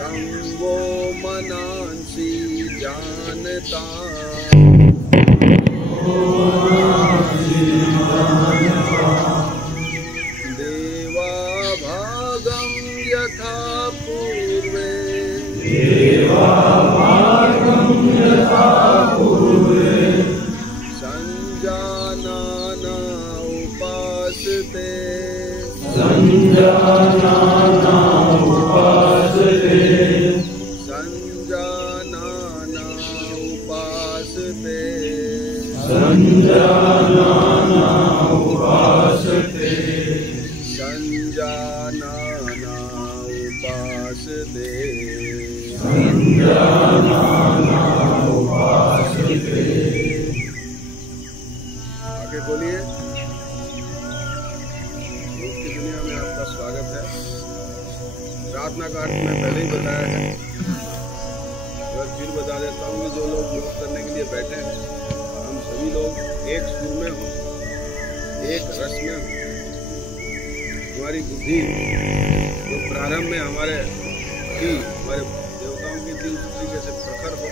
संगो मनांसी जानता देवा भागम यथा पूर्वे संजानाना उपासते संजानाना उपासते। आगे बोलिए। योग की दुनिया में आपका स्वागत है। प्रार्थना का अर्थ मैं पहले ही बताया है, फिर बता देता हूँ कि जो लोग योग करने के लिए बैठे हैं, हम सभी लोग एक सुर में हों, एक रस में हों। हमारी बुद्धि जो प्रारंभ में हमारे देवताओं की दिल तरीके से प्रखर हो,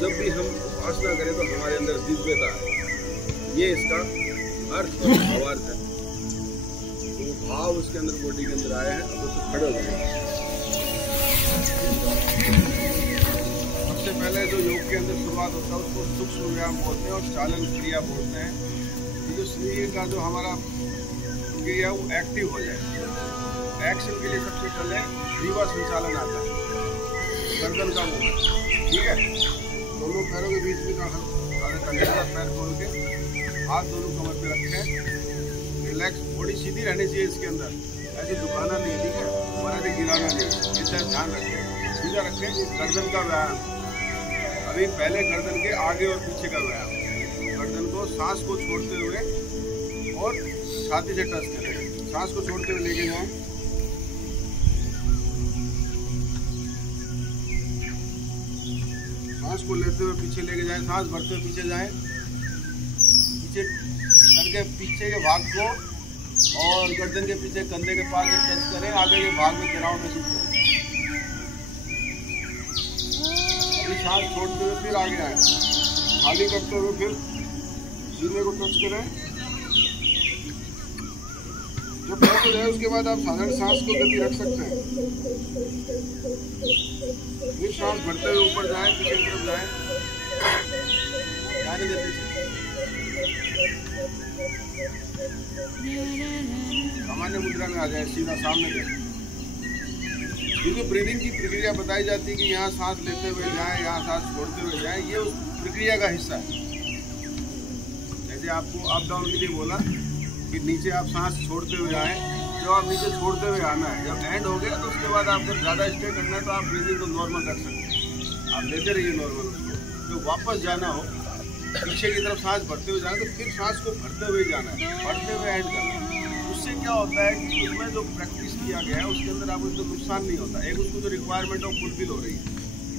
जब भी हम उपासना करें तो हमारे अंदर दिव्यता है। ये इसका अर्थ और भावार्थ है। तो वो भाव उसके अंदर बॉडी के अंदर आए हैं। अब उसको खड़े हो जाए। सबसे पहले जो योग के अंदर शुरुआत होता है उसको सूक्ष्म व्यायाम बोलते हैं और चालन क्रिया बोलते हैं। जो शरीर का जो हमारा क्रिया वो एक्टिव हो जाए। एक्शन के लिए सबसे पहले ग्रीवा संचालन आता है, गर्दन का मूवमेंट। ठीक है, दोनों पैरों के बीच में पैर खोल के हाथ दोनों कमर पे रखें, रिलैक्स। बॉडी सीधी रहनी चाहिए इसके अंदर, ऐसे दुखाना नहीं। ठीक है, हमारा भी गिराना नहीं, इसका ध्यान रखें। सीधा रखें। गर्दन का व्यायाम, अभी पहले गर्दन के आगे और पीछे का व्यायाम। गर्दन को सांस को छोड़ते हुए और छाती से टच करें। सांस को छोड़ते हुए लेके जाएं, सांस को लेते हुए पीछे लेके जाएं, सांस भरते हुए पीछे जाएं, पीछे सर के पीछे के भाग को और गर्दन के पीछे कंधे के पास टच करें, आगे के भाग में तनाव महसूस करें। अभी सांस छोड़ते हुए फिर आगे आए, खाली करते हुए फिर सीने को टच करें। जब टच हो जाए उसके बाद आप साधारण सांस को गति रख सकते हैं। फिर सांस भरते हुए ऊपर जाएं, पीछे की तरफ जाएं, जाने देते सामान्य मुद्रा में आ जाए, सीधा सामने देखें। क्योंकि ब्रीदिंग की प्रक्रिया बताई जाती है कि यहाँ सांस लेते हुए जाएं, यहाँ सांस छोड़ते हुए जाएं, ये उस प्रक्रिया का हिस्सा है। जैसे आपको अप डाउन के लिए बोला कि नीचे आप सांस छोड़ते हुए आए, जब आप नीचे छोड़ते हुए आना है, जब एंड हो गया तो उसके बाद आपको ज़्यादा स्टे करना है तो आप ब्रीदिंग को नॉर्मल रख सकते हैं। आप लेते रहिए नॉर्मल उसको। तो वापस जाना हो, पीछे की तरफ सांस भरते हुए जाना, तो फिर सांस को भरते हुए जाना है, भरते हुए एंड करना है। उससे क्या होता है कि उसमें जो प्रैक्टिस किया गया है उसके अंदर आपको तो नुकसान नहीं होता। एक उसको जो रिक्वायरमेंट है फुलफिल हो रही है,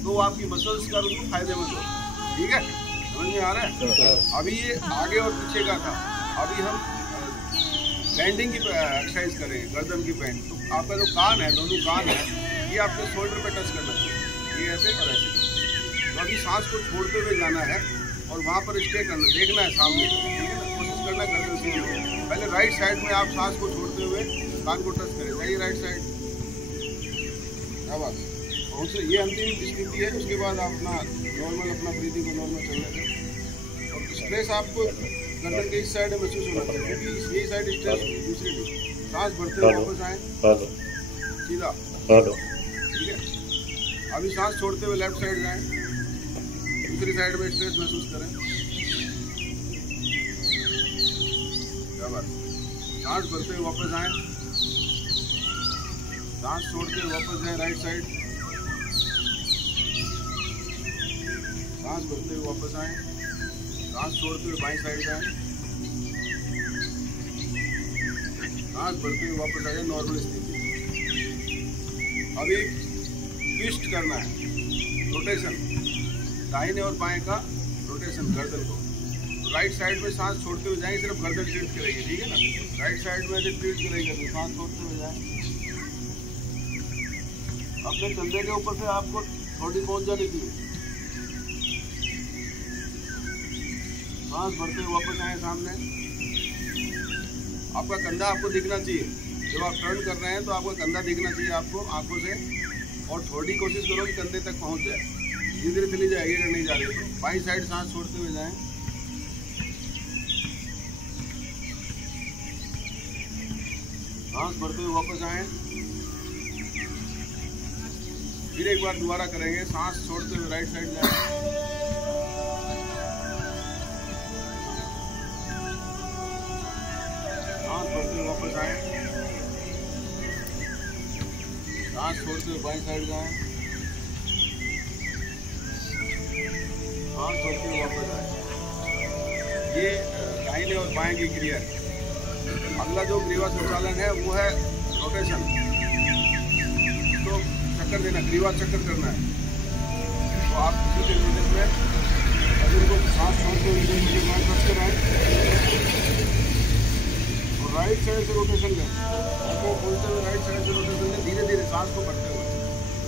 तो आपकी मसल्स का उसको फायदेमंद होता है। ठीक है, समझ में आ रहा है? अभी ये आगे और पीछे का था, अभी हम बैंडिंग की एक्सरसाइज करेंगे, गर्दन की बैंड। तो आपका जो कान है, दोनों कान है, ये आपके शोल्डर पे टच करना चाहिए, ये ऐसे और ऐसे। तो अभी सांस को छोड़ते हुए जाना है और वहाँ पर स्टे करना, देखना है सामने। ठीक है ना, कोशिश करना गर्दन से। पहले राइट साइड में आप सांस को छोड़ते हुए कान को टच करें, जाइए राइट साइड। आवाज़ ये अंतिम स्थिति है। उसके बाद आप अपना नॉर्मल अपना ब्रीदिंग को नॉर्मल चलने दें। और स्ट्रेस आपको गर्दन के इस साइड महसूस होना चाहिए, क्योंकि यही साइड स्ट्रेस दूसरी नहीं। सांस भरते हुए वापस आए, सीधा। ठीक है, अभी सांस छोड़ते हुए लेफ्ट साइड जाएं, दूसरी साइड में स्ट्रेस महसूस करें। सांस भरते हुए वापस आए, सांस छोड़ते हुए वापस जाएं राइट साइड, सांस भरते हुए वापस आए, सांस छोड़ते हुए बाईं साइड जाएं, सांस भरते हुए वापस आ जाए नॉर्मल स्थिति। अभी ट्विस्ट करना है, रोटेशन, दाहिने और बाएं का रोटेशन, गर्दन को राइट साइड में सांस छोड़ते हुए जाएंगे, सिर्फ गर्दन ट्रीट करेंगे, ठीक है ना। राइट साइड में ऐसे ट्रीट करेंगे तो सांस छोड़ते हुए जाएं। अपने कंधे के ऊपर से आपको थोड़ी पहुंच जानी चाहिए। सांस भरते हुए वापस आए सामने। आपका कंधा आपको दिखना चाहिए, जब आप टर्न कर रहे हैं तो आपका कंधा दिखना चाहिए आपको आंखों से, और थोड़ी कोशिश करो कि कंधे तक पहुंच जाए। धीरे धीरे चली जाएगी अगर नहीं जा रही तो। बाईं साइड सांस छोड़ते हुए जाएं। सांस भरते हुए वापस आए। फिर एक बार दोबारा करेंगे, सांस छोड़ते हुए राइट साइड जाएं। सांस भरते हुए वापस आए। सांस छोड़ते हुए बाईं साइड जाएं। सांस छोड़ते हुए वापस आए। ये दाहिने और बाएं की क्रिया है। अगला जो ग्रीवा संचालन है वो है रोटेशन। तो चक्कर देना, ग्रीवा चक्कर करना है। तो आप किसी के में शरीर को सांस छोड़ते हुए करते रहें और राइट साइड से रोटेशन लें। आपको बोलते हुए राइट साइड से रोटेशन लें, धीरे धीरे सांस को बढ़ते हुए,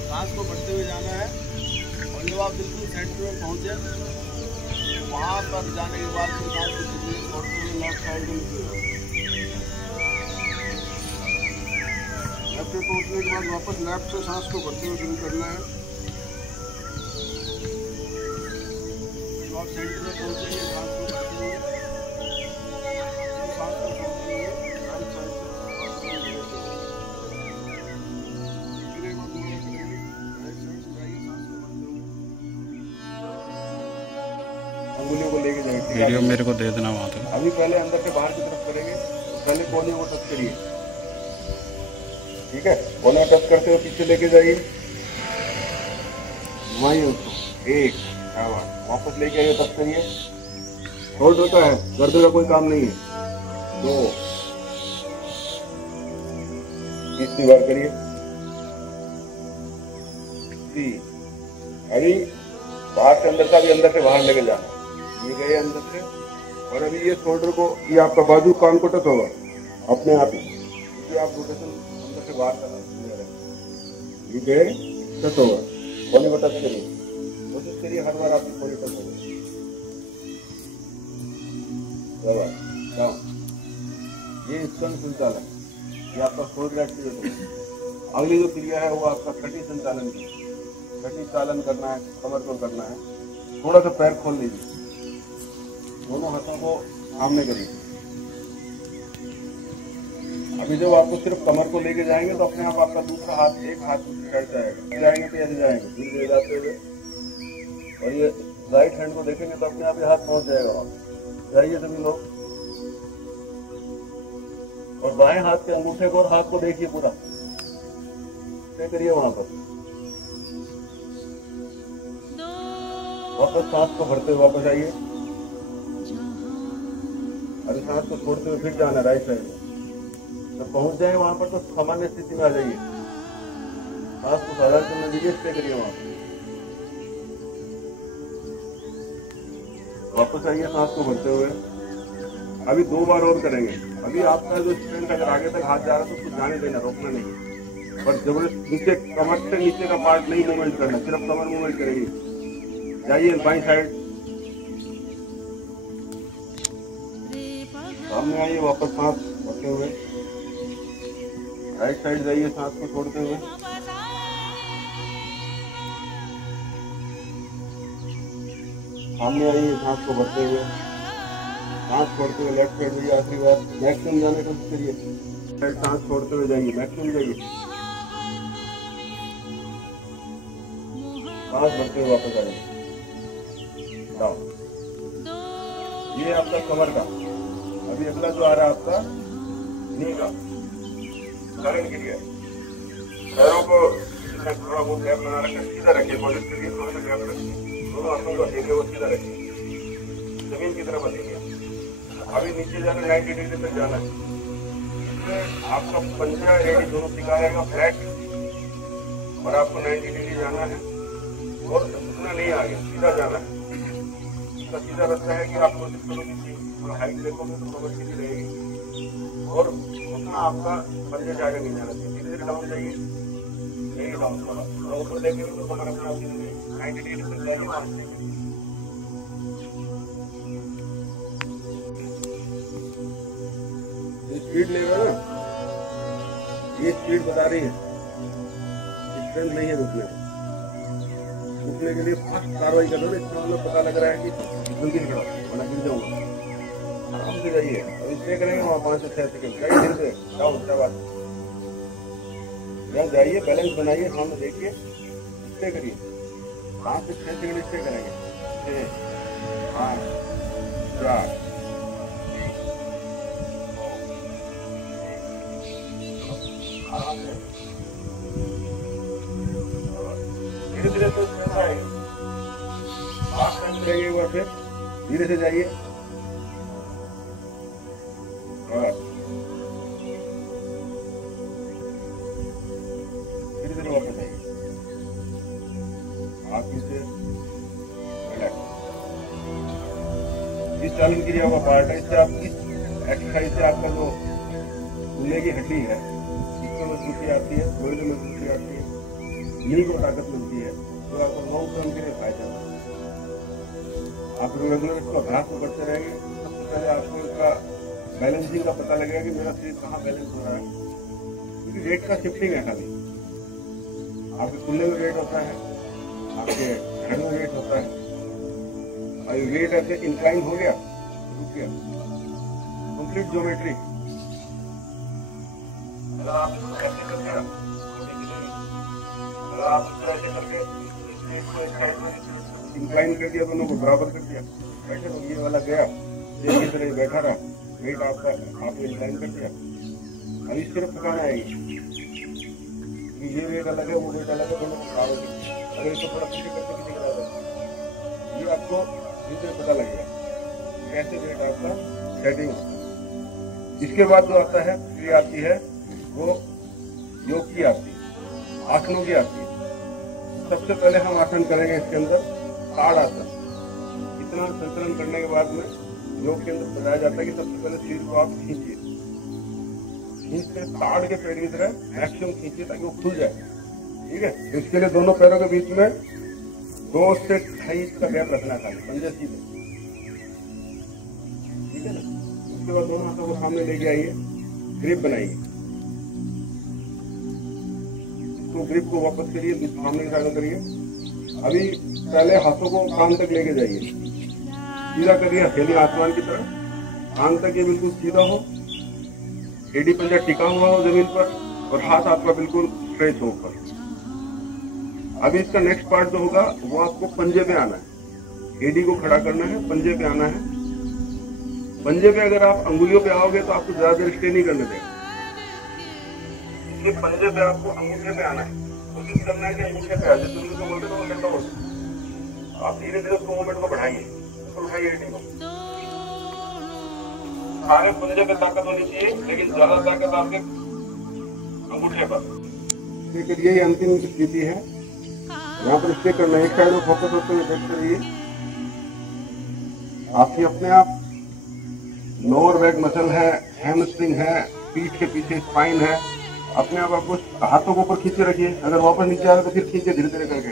सांस को बढ़ते हुए जाना है। और जब आप बिल्कुल सेंटर में पहुँचे वहाँ पर जाने के बाद फिर सांस को छोड़ते हुए लेफ्ट साइड में निकलेगा। लेफ्ट पे पहुँचने के बाद वापस लेफ्ट से सांस को भरते हुए शुरू करना है। तो आप सेंटर में पहुँचेंगे, सांस को भरते हुए, सांस को छोड़ते हुए राइट साइड से फिर एक बार दोबारा करेंगे। राइट साइड से जाइए, सांस को भरते हुए अंगुलियों को लेके जाएंगे। वीडियो मेरे को दे देना वहाँ तक। अभी पहले अंदर से बाहर की तरफ करेंगे, पहले कोने को टच करिए, ठीक है। कोना टच करते हुए पीछे लेके जाइए, वहीं उसको एक वापस लेके आइए, टच करिए। होल्ड होता है, गर्दन का कोई काम नहीं है। 2 तीसरी बार करिए। 3 अभी बाहर से अंदर का भी अंदर से बाहर लेके जाना। ये गए अंदर से, और अभी ये शोल्डर को, ये आपका बाजू कान को टच होगा अपने आप ही, क्योंकि आप रोटेशन अंदर से बाहर कर रहे हैं। ये गए टच होगा, कोने को टच करिए, कोशिश करिए हर बार आपकी कोने टच होगा। ये स्तन संचालन, ये आपका शोल्डर एक्टिवेट होगा। अगली जो क्रिया है वो आपका छठी संचालन की, छठी चालन करना है, कमर को करना है। थोड़ा सा पैर खोल लीजिए, दोनों हाथों को सामने करिए। अभी जब आपको सिर्फ कमर को लेके जाएंगे तो अपने आप आपका दूसरा हाथ, एक हाथ दूसरी साइड जाएगा। जाएंगे तो ऐसे जाएंगे धीरे जाते हुए, और ये राइट हैंड को देखेंगे तो अपने आप ये हाथ पहुंच जाएगा वहाँ। जाइए सभी लोग, और बाएं हाथ के अंगूठे को और हाथ को देखिए पूरा, क्या करिए वहां पर। वापस सांस को भरते हुए वापस आइए। अरे सांस को छोड़ते हुए फिर जाना राइट साइड में। जब पहुंच जाए वहां पर तो सामान्य स्थिति में आ जाइए, सांस को साधारण करने दीजिए, स्टे करिए वहां पर। वापस आइए सांस को भरते हुए। अभी 2 बार और करेंगे। अभी आपका जो स्ट्रेंथ अगर आगे तक हाथ जा रहा है तो उसको जाने देना, रोकना नहीं, पर जबरदस्त नीचे कमर से नीचे का पार्ट नहीं मूवमेंट करना, सिर्फ कमर मूवमेंट करेंगे। जाइए बाईं साइड, सामने आइए, वापस सांस भरते हुए राइट साइड जाइए, सांस को छोड़ते हुए। सामने आइए, सांस को भरते हुए, सांस छोड़ते हुए लेफ्ट साइड जाइए। आखिरी बार मैक्सिमम जाने का करिए, सांस छोड़ते हुए जाइए, मैक्सिमम जाइए, सांस भरते हुए वापस आइए डाउन। ये आपका कमर का। अभी अगला जो आ रहा है आपका नी का, कारण के लिए पैरों को थोड़ा बहुत गैप बना रखें, सीधा रखिए, कोशिश करिए थोड़ा सा गैप रखिए, दोनों हाथों को देखे वो सीधा रखिए, जमीन की तरफ रखिए। अभी नीचे जाना 90 डिग्री तक जाना है, इसमें आपका पंजा रेडी दोनों सिखाएगा फ्लैट, और आपको 90 डिग्री जाना है, और उतना नहीं आगे सीधा जाना है। इसका सीधा रास्ता है कि आप कोशिश करो कि थोड़ा हाइट देखोगे तो कमर सीधी रहेगी और उतना आपका पंजे जाएगा नहीं जाना चाहिए। धीरे धीरे डाउन जाइए, यही डाउन थोड़ा ऊपर देखेंगे तो कमर अपने आप सीधी रहेगी। 90 डिग्री तक जाएगी, वहां से स्पीड लेगा ना, ये स्पीड बता रही है, स्ट्रेंथ नहीं है रुकने में। रुकने के लिए फास्ट कार्रवाई कर लो, इसका मतलब पता लग रहा है कि जल्दी खड़ा वरना गिर जाऊंगा। आराम से जाइए और इससे करेंगे वहाँ 5 से 6 सेकंड जाइए, धीरे से डाउन बात यहाँ जाइए, बैलेंस बनाइए, सामने देखिए, इससे करिए 5 से 6 सेकंड इससे करेंगे। 6 5 4 धीरे धीरे तो करेंगे एक बार, फिर धीरे से जाइए धीरे धीरे वापस आइए। आप इसे इस चालन क्रिया का पार्ट है, इससे आप इस एक्सरसाइज से आपका जो कूल्हे की हड्डी है इसको मजबूती आती है, गोले में मजबूती आती है, नील को ताकत मिलती है, तो आपको लॉन्ग टर्म के लिए फायदा है। आप रेगुलर इसको अभ्यास को करते रहेंगे, सबसे पहले आपको इसका बैलेंसिंग का पता लगेगा कि मेरा शरीर कहाँ बैलेंस हो रहा है, क्योंकि वेट का शिफ्टिंग है। खाली आपके कूल्हे में वेट होता है, आपके हेड में वेट होता है, और वेट ऐसे इंक्लाइन हो गया, रुक गया, कंप्लीट ज्योमेट्री। आप कैसे करते हैं, आप ऐसे करके इंक्लाइन कर दिया, दोनों को बराबर कर दिया, बैठे तो ये वाला गया, ये तरह बैठा रहा, वेट आपका आपने इंक्लाइन कर दिया। अब इस तरफ थकान आएगी, ये वेट अलग है, वो वेट अलग है, दोनों को बराबर कर दिया। अगर इसको थोड़ा पीछे करके पीछे करा दें, ये आपको धीरे पता लगेगा कैसे वेट आपका सेटिंग हो। इसके बाद जो आता है क्रिया आती है वो योग की आती है, आसनों की आती है। सबसे पहले हम आसन करेंगे इसके अंदर ताड़ आसन। इतना संचलन करने के बाद में योग के अंदर बताया जाता है कि सबसे पहले शरीर को आप खींचिए, खींचते ताड़ के पेड़ की तरह मैक्सिमम खींचिए ताकि वो खुल जाए। ठीक है, इसके लिए दोनों पैरों के बीच में 2 से 2.5 इंच का गैप रखना चाहिए, पंजे सीधे। ठीक है ना, उसके बाद दोनों हाथों को सामने लेके आइए, ग्रिप बनाइए, तो ग्रिप को वापस करिए, सामने की साइड करिए। अभी पहले हाथों को कान तक लेके जाइए, सीधा करिए, हथेली आसमान की तरफ, कान तक ये बिल्कुल सीधा हो, एडी पंजा टिका हुआ हो जमीन पर, और हाथ आपका बिल्कुल स्ट्रेच हो ऊपर। अभी इसका नेक्स्ट पार्ट जो होगा वो आपको पंजे पे आना है, एडी को खड़ा करना है, पंजे पे आना है। पंजे पे अगर आप अंगुलियों पे आओगे तो आपको ज्यादा देर स्टे नहीं करने देगा, पंजे पे आपको अंगूठे पे आना है, कोशिश करना है कि अंगूठे पे आ जाए। तुम उसको बोलते तो लेता हो, आप धीरे धीरे उसको मूवमेंट को बढ़ाइए, उठाइए एडी को। सारे पंजे पे ताकत होनी चाहिए, लेकिन ज्यादा ताकत आपके अंगूठे पर। लेकिन यही अंतिम स्थिति है, यहाँ पर स्टे करना है, एक साइड में फोकस होते हुए देखते रहिए। आपकी अपने आप लोअर बैक मसल है, हैमस्ट्रिंग है, पीठ के पीछे स्पाइन है, अपने आप आपको हाथों को ऊपर खींचे रखिए। अगर वापस नीचे आए तो फिर खींचे धीरे धीरे करके,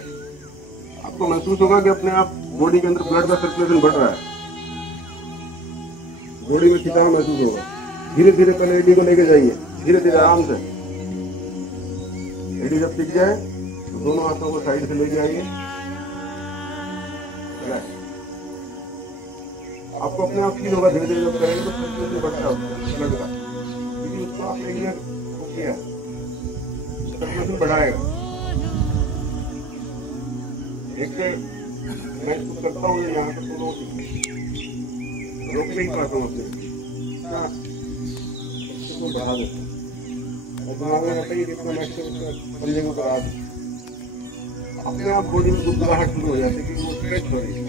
आपको महसूस होगा कि अपने आप बॉडी के अंदर ब्लड का सर्कुलेशन बढ़ रहा है, बॉडी में खिंचाव महसूस होगा। धीरे धीरे पहले एडी को लेके जाइए, धीरे धीरे आराम से। एडी जब टिक जाए तो दोनों हाथों को साइड से लेके आइए। आपको अपने आप फील होगा धीरे धीरे जब करेंगे तो सर्कुलेशन बढ़ता है ब्लड का, क्योंकि उसको आप किया सर्कुलेशन बढ़ाएगा। एक मैं कुछ करता हूँ यहाँ पर, तो रोक नहीं पाता हूँ अपने, इसको बढ़ा देता हूँ और दिमाग में रहता है कि इतना मैक्सिमम पंजे को करा दूँ। अपने आप बॉडी में गुदगुदाहट शुरू हो जाती है क्योंकि वो स्ट्रेच हो रही है।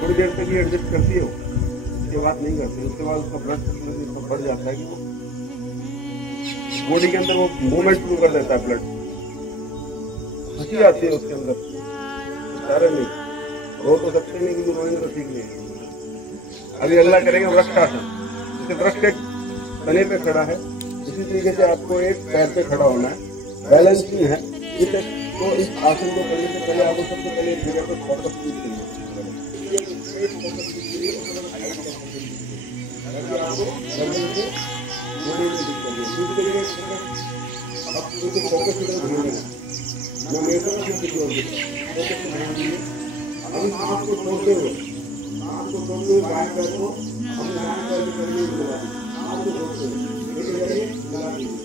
थोड़ी देर तक ये एडजस्ट करती हो, उसके बाद नहीं करती, उसके बाद उसका ब्लड सर्कुलेशन बढ़ जाता है कि वो बॉडी के अंदर वो मूवमेंट शुरू कर देता है, ब्लड हंसी आती है उसके अंदर, सारे नहीं रो तो सकते नहीं क्योंकि रोएंगे तो ठीक नहीं है। अभी अगला करेंगे वृक्षासन। जैसे वृक्ष के तने पे खड़ा है, इसी तरीके से आपको एक पैर पे खड़ा होना है। बैलेंस नहीं है तो इस आसन को करने से पहले आपको सबसे पहले एक जगह पर फोकस करना है। आपको छोड़ते हुए बाएं पैर को अपने दाएं पैर के करीब लगा दीजिए। आपको छोड़ते हुए लेके जाइए, लगा दीजिए।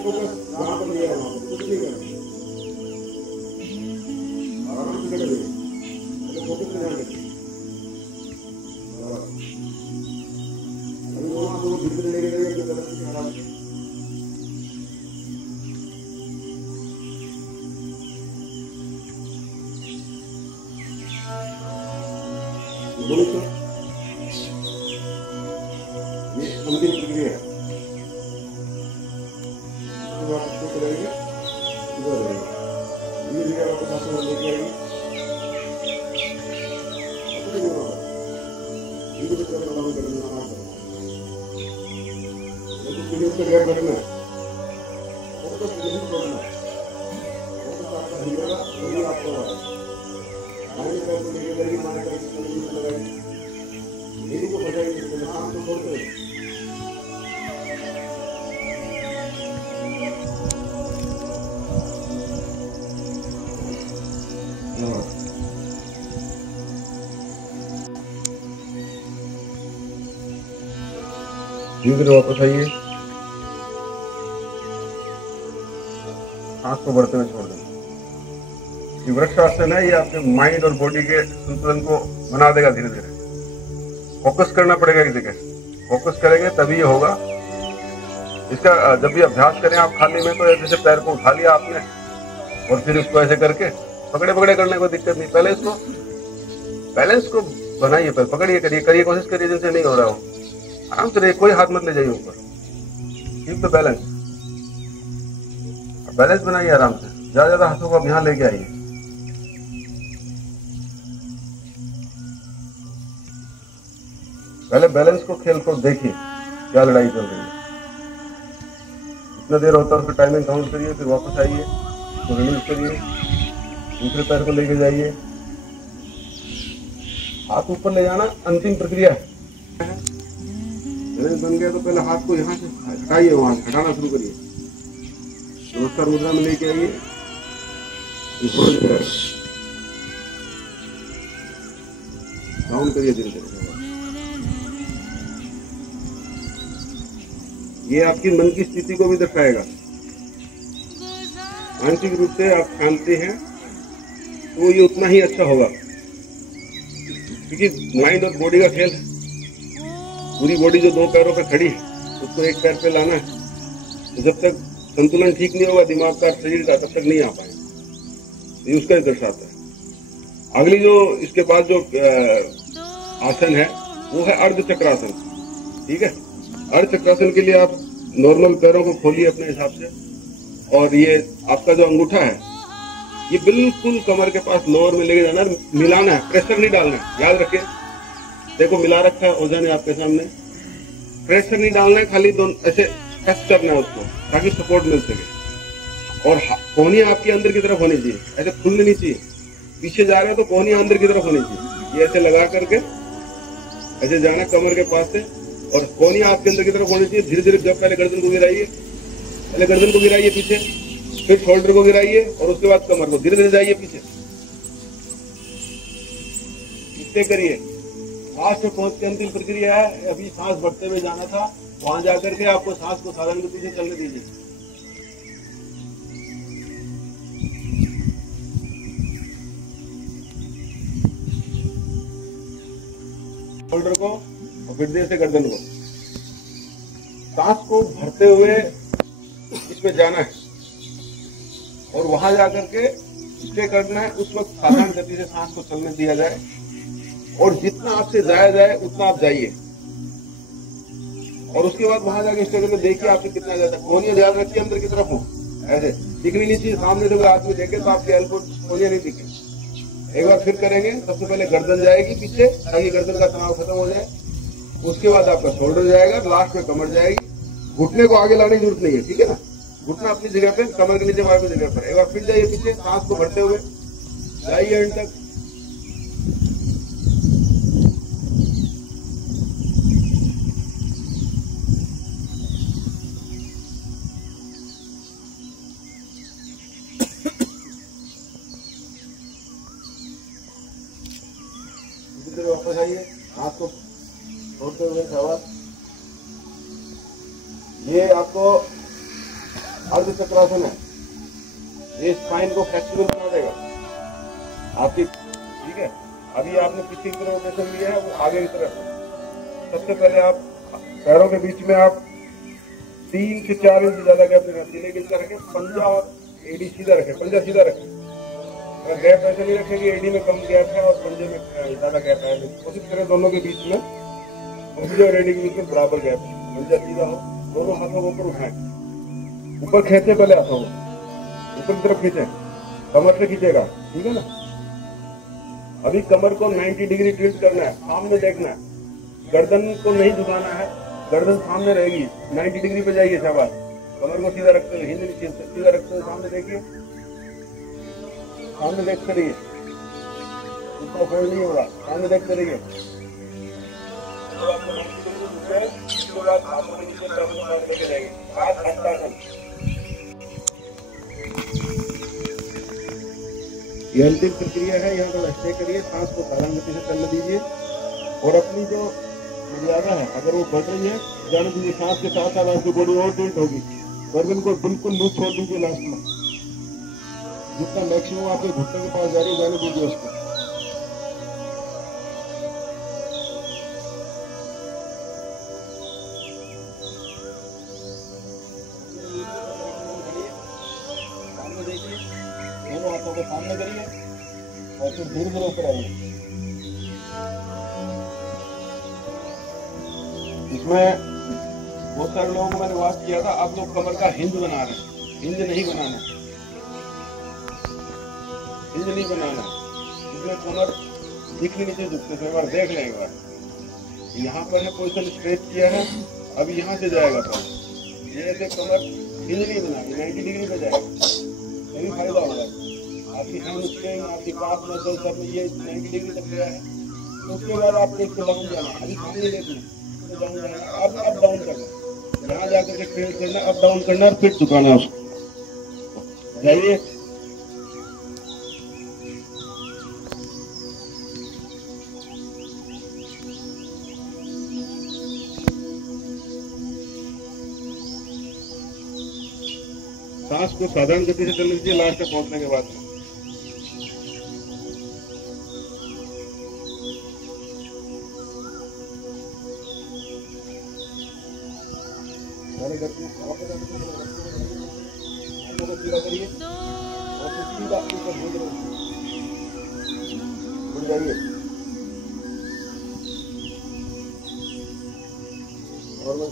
फोकस वहाँ पर नहीं है, वहाँ पर कुछ नहीं करना, आराम से करेंगे, फोकस में ध्यान रखिए। अभी वहाँ को भीतर लेके जाइए, अपनी तरफ से खड़ा है। ये अंतिम प्रक्रिया है। वापस को करेंगे, इधर रहेंगे, ये भी आपको साथ में लेके आएंगे। अपने जगह पर इनको भी तरफ काम करना है, तो पीरियड पे गैप रखना है, फोकस नहीं छोड़ना है। फोकस आपका हिलेगा वही आपको दाहिने पैर को लेके जाइए, बाएं पैर को नीचे लगाइए, नीचे को फंसाइए, हाथ को छोड़ते हुए। धीरे धीरे वापस आइए, सांस को बढ़ते हुए छोड़ देंगे। ये वृक्षासन है, ये आपके माइंड और बॉडी के संतुलन को बना देगा। धीरे धीरे फोकस करना पड़ेगा एक जगह, फोकस करेंगे तभी ये होगा। इसका जब भी अभ्यास करें आप खाली में, तो जैसे पैर को उठा लिया आपने और फिर इसको ऐसे करके पकड़े पकड़े करने को दिक्कत नहीं। पहले इसको बैलेंस को बनाइए, पकड़िए, करिए, कोशिश करिए जिनसे नहीं हो रहा हो। आराम से रहिए, कोई हाथ मत ले जाइए ऊपर, कीप द बैलेंस। बैलेंस बनाइए आराम से, ज्यादा हाथों को आप यहाँ लेके आइए। पहले बैलेंस को, खेल को देखिए क्या लड़ाई चल रही है। इतना देर होता है उसको टाइमिंग काउंट करिए, फिर वापस आइए, तो रिलीज करिए, दूसरे पैर को लेके जाइए, हाथ ऊपर ले जाना अंतिम प्रक्रिया है। बन गया तो पहले हाथ को यहाँ से हटाइए, वहां से हटाना शुरू करिए। नमस्कार मुद्रा में लेके आइए, डाउन करिए धीरे धीरे। ये आपकी मन की स्थिति को भी दर्शाएगा। मानसिक रूप से आप शांति हैं तो ये उतना ही अच्छा होगा, क्योंकि माइंड और बॉडी का खेल है। पूरी बॉडी जो दो पैरों पे खड़ी है उसको एक पैर पे लाना है, तो जब तक संतुलन ठीक नहीं होगा दिमाग का, शरीर का, तब तक नहीं आ पाएगा। ये उसका दर्शाता है। अगली जो इसके बाद जो आसन है वो है अर्ध चक्रासन। ठीक है, अर्ध चक्रासन के लिए आप नॉर्मल पैरों को खोलिए अपने हिसाब से, और ये आपका जो अंगूठा है ये बिल्कुल कमर के पास लोअर में लेके जाना है, मिलाना है, प्रेशर नहीं डालना है। याद रखिए, देखो मिला रखा है ओझा ने आपके सामने, प्रेशर नहीं डालना है, खाली दोनों ऐसे टच करना है उसको ताकि सपोर्ट मिल सके। और कोहनी आपके अंदर की तरफ होनी चाहिए, ऐसे खुलनी नहीं चाहिए। पीछे जा रहे हो तो कोहनी अंदर की तरफ होनी चाहिए। ये ऐसे लगा करके ऐसे जाना कमर के पास से, और कोहनी आपके अंदर की तरफ होनी चाहिए। धीरे धीरे जब पहले गर्दन को गिराइए, पहले गर्दन को गिराइए पीछे, फिर शोल्डर को गिराइए और उसके बाद कमर को। धीरे धीरे जाइए पीछे, इससे करिए। लास्ट में पहुंच के अंतिम प्रक्रिया है। अभी सांस बढ़ते हुए जाना था, वहां जाकर के आपको सांस को साधारण गति से चलने दीजिए। शोल्डर को और फिर देर से गर्दन को, सांस को भरते हुए इसमें जाना है और वहां जाकर के स्टे करना है। उस वक्त साधारण गति से सांस को चलने दिया जाए और जितना आपसे जाया जाए उतना आप जाइए। और उसके बाद वहां जाके स्टेज में देखिए आपसे कितना ज्यादा कोनिया ध्यान रखिए अंदर की तरफ हो, ऐसे दिखनी नहीं चाहिए। सामने से आदमी देखे तो आपके एल्बो कोनिया नहीं दिखे। एक बार फिर करेंगे। सबसे पहले गर्दन जाएगी पीछे ताकि गर्दन का तनाव खत्म हो जाए। उसके बाद आपका शोल्डर जाएगा, लास्ट में कमर जाएगी। घुटने को आगे लाने की जरूरत नहीं है, ठीक है ना। घुटना अपनी जगह पे, कमर के नीचे मार की जगह पर। एक बार फिर जाइए पीछे, सांस को भरते हुए जाइए एंड तक। वापस आइए, हाथ को छोड़ते हुए आवाज। ये आपको अर्ध चक्रासन है, ये स्पाइन को फ्लेक्सिबल बना देगा आपकी, ठीक है। अभी आपने पीछे की तरफ रोटेशन लिया है, वो आगे की तरफ। सबसे पहले आप पैरों के बीच में आप 3 से 4 इंच ज्यादा गैप रखें, सीने की तरह रखें। पंजा और एडी सीधा रखें, पंजा सीधा रखें। अगर गैप ऐसे नहीं रखेंगे, एडी में कम गैप है और पंजे में ज्यादा गैप है, कोशिश करें दोनों के बीच में, पंजे और एडी के बीच में बराबर गैप है, पंजा सीधा हो। दोनों हाथों को ऊपर उठाएं, ऊपर खींचे, पहले हाथों को ऊपर की तरफ खींचे, कमर से खींचेगा, ठीक है ना। अभी कमर को 90 डिग्री टिल्ट करना है, सामने देखना है, गर्दन को नहीं झुकाना है, गर्दन सामने रहेगी। 90 डिग्री पे जाइए, शाबाश। कमर को सीधा रखते हुए, हिंद सीधा रखते हुए सामने देखिए, सामने देखते रहिए, उसका फोल्ड नहीं होगा, सामने देखते रहिए। ये अंतिम प्रक्रिया है, यहाँ पर स्टे करिए, सांस को साधारण गति से चलने दीजिए और अपनी जो मर्यादा है अगर वो बढ़ रही है जाने दीजिए। सांस के साथ साथ आपकी बॉडी और टिल्ट होगी। गर्दन को बिल्कुल लूज छोड़ दीजिए, लास्ट में जितना मैक्सिमम आपके घुटने के पास जा रही है जाने दीजिए उसको। सामने देखिए, दोनों हाथों को सामने करिए और फिर धीरे धीरे ऊपर आइए। इसमें बहुत सारे लोगों को मैंने बात किया था, आप लोग कमर का हिंज बना रहे हैं, हिंज नहीं बनाना, हिंज नहीं बनाना। इसमें कमर दिखनी नहीं चाहिए झुकते, एक बार देख लें। एक बार यहाँ पर है पोजिशन स्ट्रेच किया है, अब यहाँ से जाएगा पैर, ये ऐसे कमर हिंज नहीं बनानी, 90 डिग्री पे जाएगा, तभी फायदा होगा। आपकी हैंड स्ट्रेंग, आपकी काफ मसल सब में ये 90 डिग्री तक गया है। तो उसके बाद आप एक डाउन जाना, अभी सामने देखना, डाउन जाना, अब अप डाउन करना, यहाँ जाकर के ट्रेन करना, अप डाउन करना और फिर झुकाना उसको। जाइए, सांस को साधारण गति से चलने दीजिए लास्ट तक पहुंचने के बाद। सीधा करिए और फिर सीधा ऊपर बढ़ जाइए और बस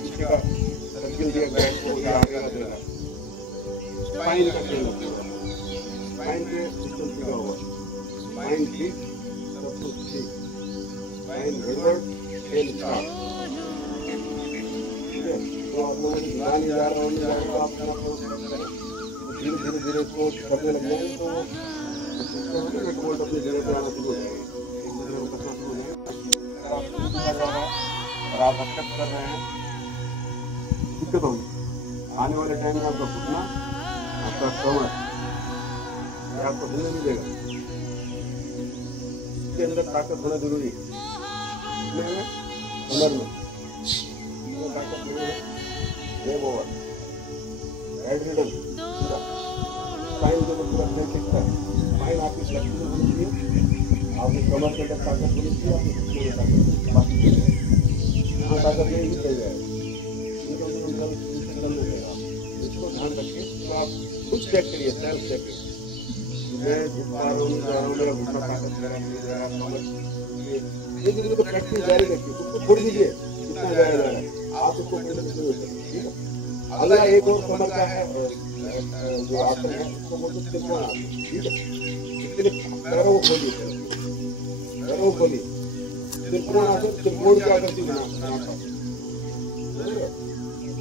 पीछे का सर्किल दिया गया है, आगे का देना, स्पाइन का देना, स्पाइन के सिस्टम सीधा होगा, स्पाइन ठीक, सब कुछ ठीक, स्पाइन रिवर्स, हेल स्टार्ट, ठीक है। तो आप लोगों की ध्यान जा रहा हूँ, आप धीरे धीरे धीरे इसको करने लग जाएंगे तो सिस्टम अपनी जगह पर आना शुरू हो जाएगा, एक दूसरे को कसना शुरू हो जाएगा। और आप हरकत कर रहे हैं, दिक्कत होगी आने वाले टाइम में। आपका घुटना, आपका कमर, ये आपको हिलने नहीं देगा, इसके अंदर ताकत होना जरूरी है, कमर में ताकत जरूरी है। Wave over, head riddle, spine को पूरा ब्रेक खींचता है, स्पाइन आपकी फ्लेक्सिबल होनी चाहिए, आपकी कमर के अंदर ताकत होनी चाहिए, आपकी घुटने में ताकत, बाकी ताकत नहीं चल जाएगा, इसको ध्यान रखिए। तो आप खुद चेक करिए, सेल्फ चेक करिए, मैं झुक पा रहा हूँ, जा रहा हूँ, मेरा घुटना ताकत दे रहा है, कमर एक दूसरे को प्रैक्टिस जारी रखिए, उसको छोड़ दीजिए कितना जाया जा रहा है, आप उसको ठीक है। अगला एक और कमर का है जो आसन है, उसको बोलते हैं त्रिकोण आसन, ठीक है। इसके लिए पैरों को खोलिए, पैरों को खोलिए, त्रिकोण आसन, त्रिकोण की आकृति बनाता है,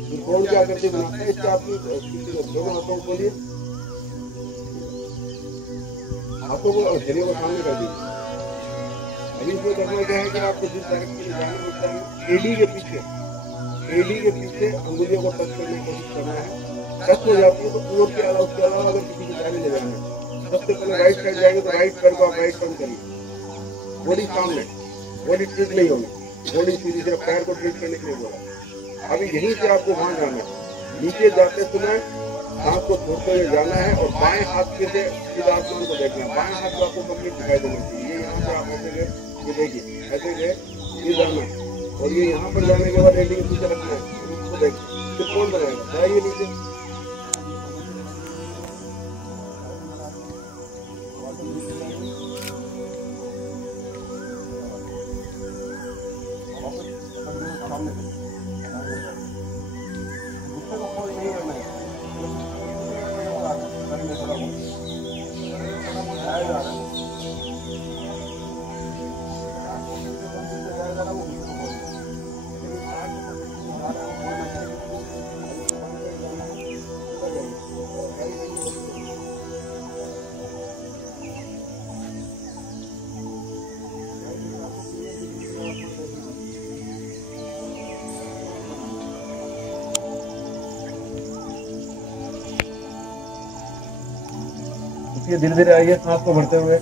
त्रिकोण की आकृति बनाता है। इससे आपकी दोनों हाथों को खोलिए, हाथों को शरीर को सामने कर दीजिए। अभी इसमें करना क्या है कि आपको जिस डायरेक्शन में जाना होता है, एडी के पीछे अंगुलियों को टच करने की कोशिश करना है। टच हो जाती है तो पूर्व के अलावा, उसके अलावा अगर किसी को जाने ले जाना है, सबसे पहले राइट साइड जाएंगे तो राइट पैर को आप राइट टर्न करिए, बॉडी सामने, बॉडी ट्रीट नहीं होगी, बॉडी सीधी से पैर को ट्रीट करने के लिए बोला। अभी यहीं से आपको वहां जाना है, नीचे जाते समय हाथ को छोड़ते हुए जाना है और बाएं हाथ के से सीधा आसमान को देखना है। बाएं हाथ को आपको कंप्लीट दिखाई देना चाहिए। ये यहाँ से आप ऐसे गए, ये देखिए ऐसे गए, ये जाना और ये यहाँ पर जाने के बाद एडी के पीछे रखना है, उसको देखिए त्रिकोण बनाएगा, जाइए नीचे। धीरे धीरे आइए, सांस को भरते हुए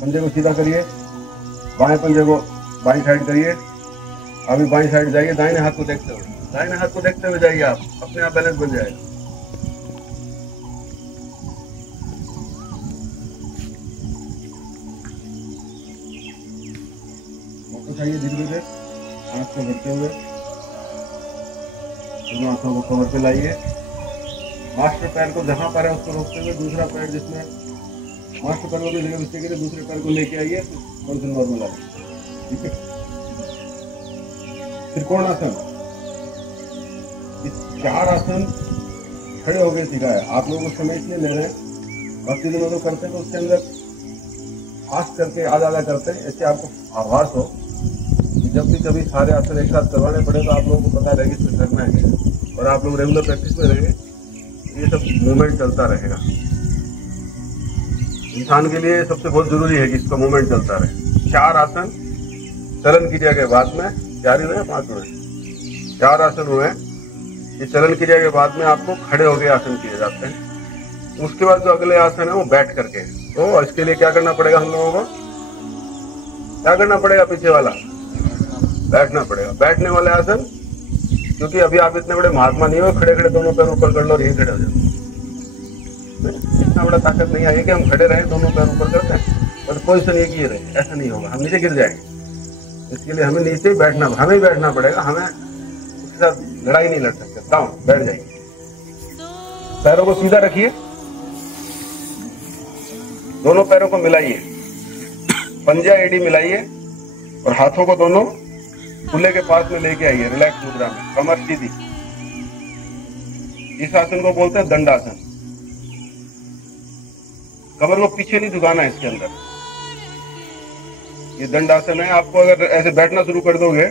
पंजे को सीधा करिए, बाएं पंजे को बाईं साइड करिए। अभी बाईं साइड जाइए, दाहिने हाथ को देखते हुए, दाहिने हाथ को देखते हुए जाइए, आप अपने आप बैलेंस बन जाएगा। वापस आइए धीरे धीरे, सांस को भरते हुए दोनों हाथों को कवर पे लाइए। मास्टर पैर को जहां पर है उसको रोकते हुए दूसरा पैर जिसमें मास्टर पैर को भी जगह बचने के लिए दूसरे पैर को लेके आइए, तो नॉर्मल आइए, ठीक है। त्रिकोण आसन, इस 4 आसन खड़े हो गए सिखाया। आप लोगों को समय इसलिए ले रहे हैं, बाकी दिनों तो करते हैं तो उसके अंदर फास्ट करके आधा आधा करते हैं, ऐसे आपको आभास हो कि जब भी कभी सारे आसन एक साथ करवाने पड़े तो आप लोगों को पता रहेगा इसमें करना है, और आप लोग रेगुलर प्रैक्टिस में रहेंगे, ये सब मूवमेंट चलता रहेगा। इंसान के लिए सबसे बहुत जरूरी है कि इसका मूवमेंट चलता रहे। 4 आसन चलन क्रिया के बाद में 4 हुए, 5 हुए, 4 आसन हुए। ये चलन क्रिया के बाद में आपको खड़े होकर आसन किए जाते हैं। उसके बाद जो अगले आसन है वो बैठ करके, तो इसके लिए क्या करना पड़ेगा हम लोगों को, क्या करना पड़ेगा, पीछे वाला बैठना पड़ेगा। बैठने वाले आसन, क्योंकि अभी आप इतने बड़े महात्मा नहीं हो, खड़े खड़े दोनों पैर ऊपर कर लो और यही खड़े हो जाओ, इतना बड़ा ताकत नहीं आई कि हम खड़े रहे दोनों पैर ऊपर करते हैं और पोजीशन एक ही रहे, ऐसा नहीं होगा, हम नीचे गिर जाएंगे। इसके लिए हमें नीचे बैठना, हमें ही बैठना पड़ेगा, हमें उसके साथ लड़ाई नहीं लड़ सकते। डाउन बैठ जाइए, पैरों को सीधा रखिए, दोनों पैरों को मिलाइए, पंजा एडी मिलाइए और हाथों को दोनों खुले के पास में लेके आइए, रिलैक्स मुद्रा में, कमर सीधी। इस आसन को बोलते हैं दंडासन। कमर को पीछे नहीं झुकाना है इसके अंदर, ये दंडासन है। आपको अगर ऐसे बैठना शुरू कर दोगे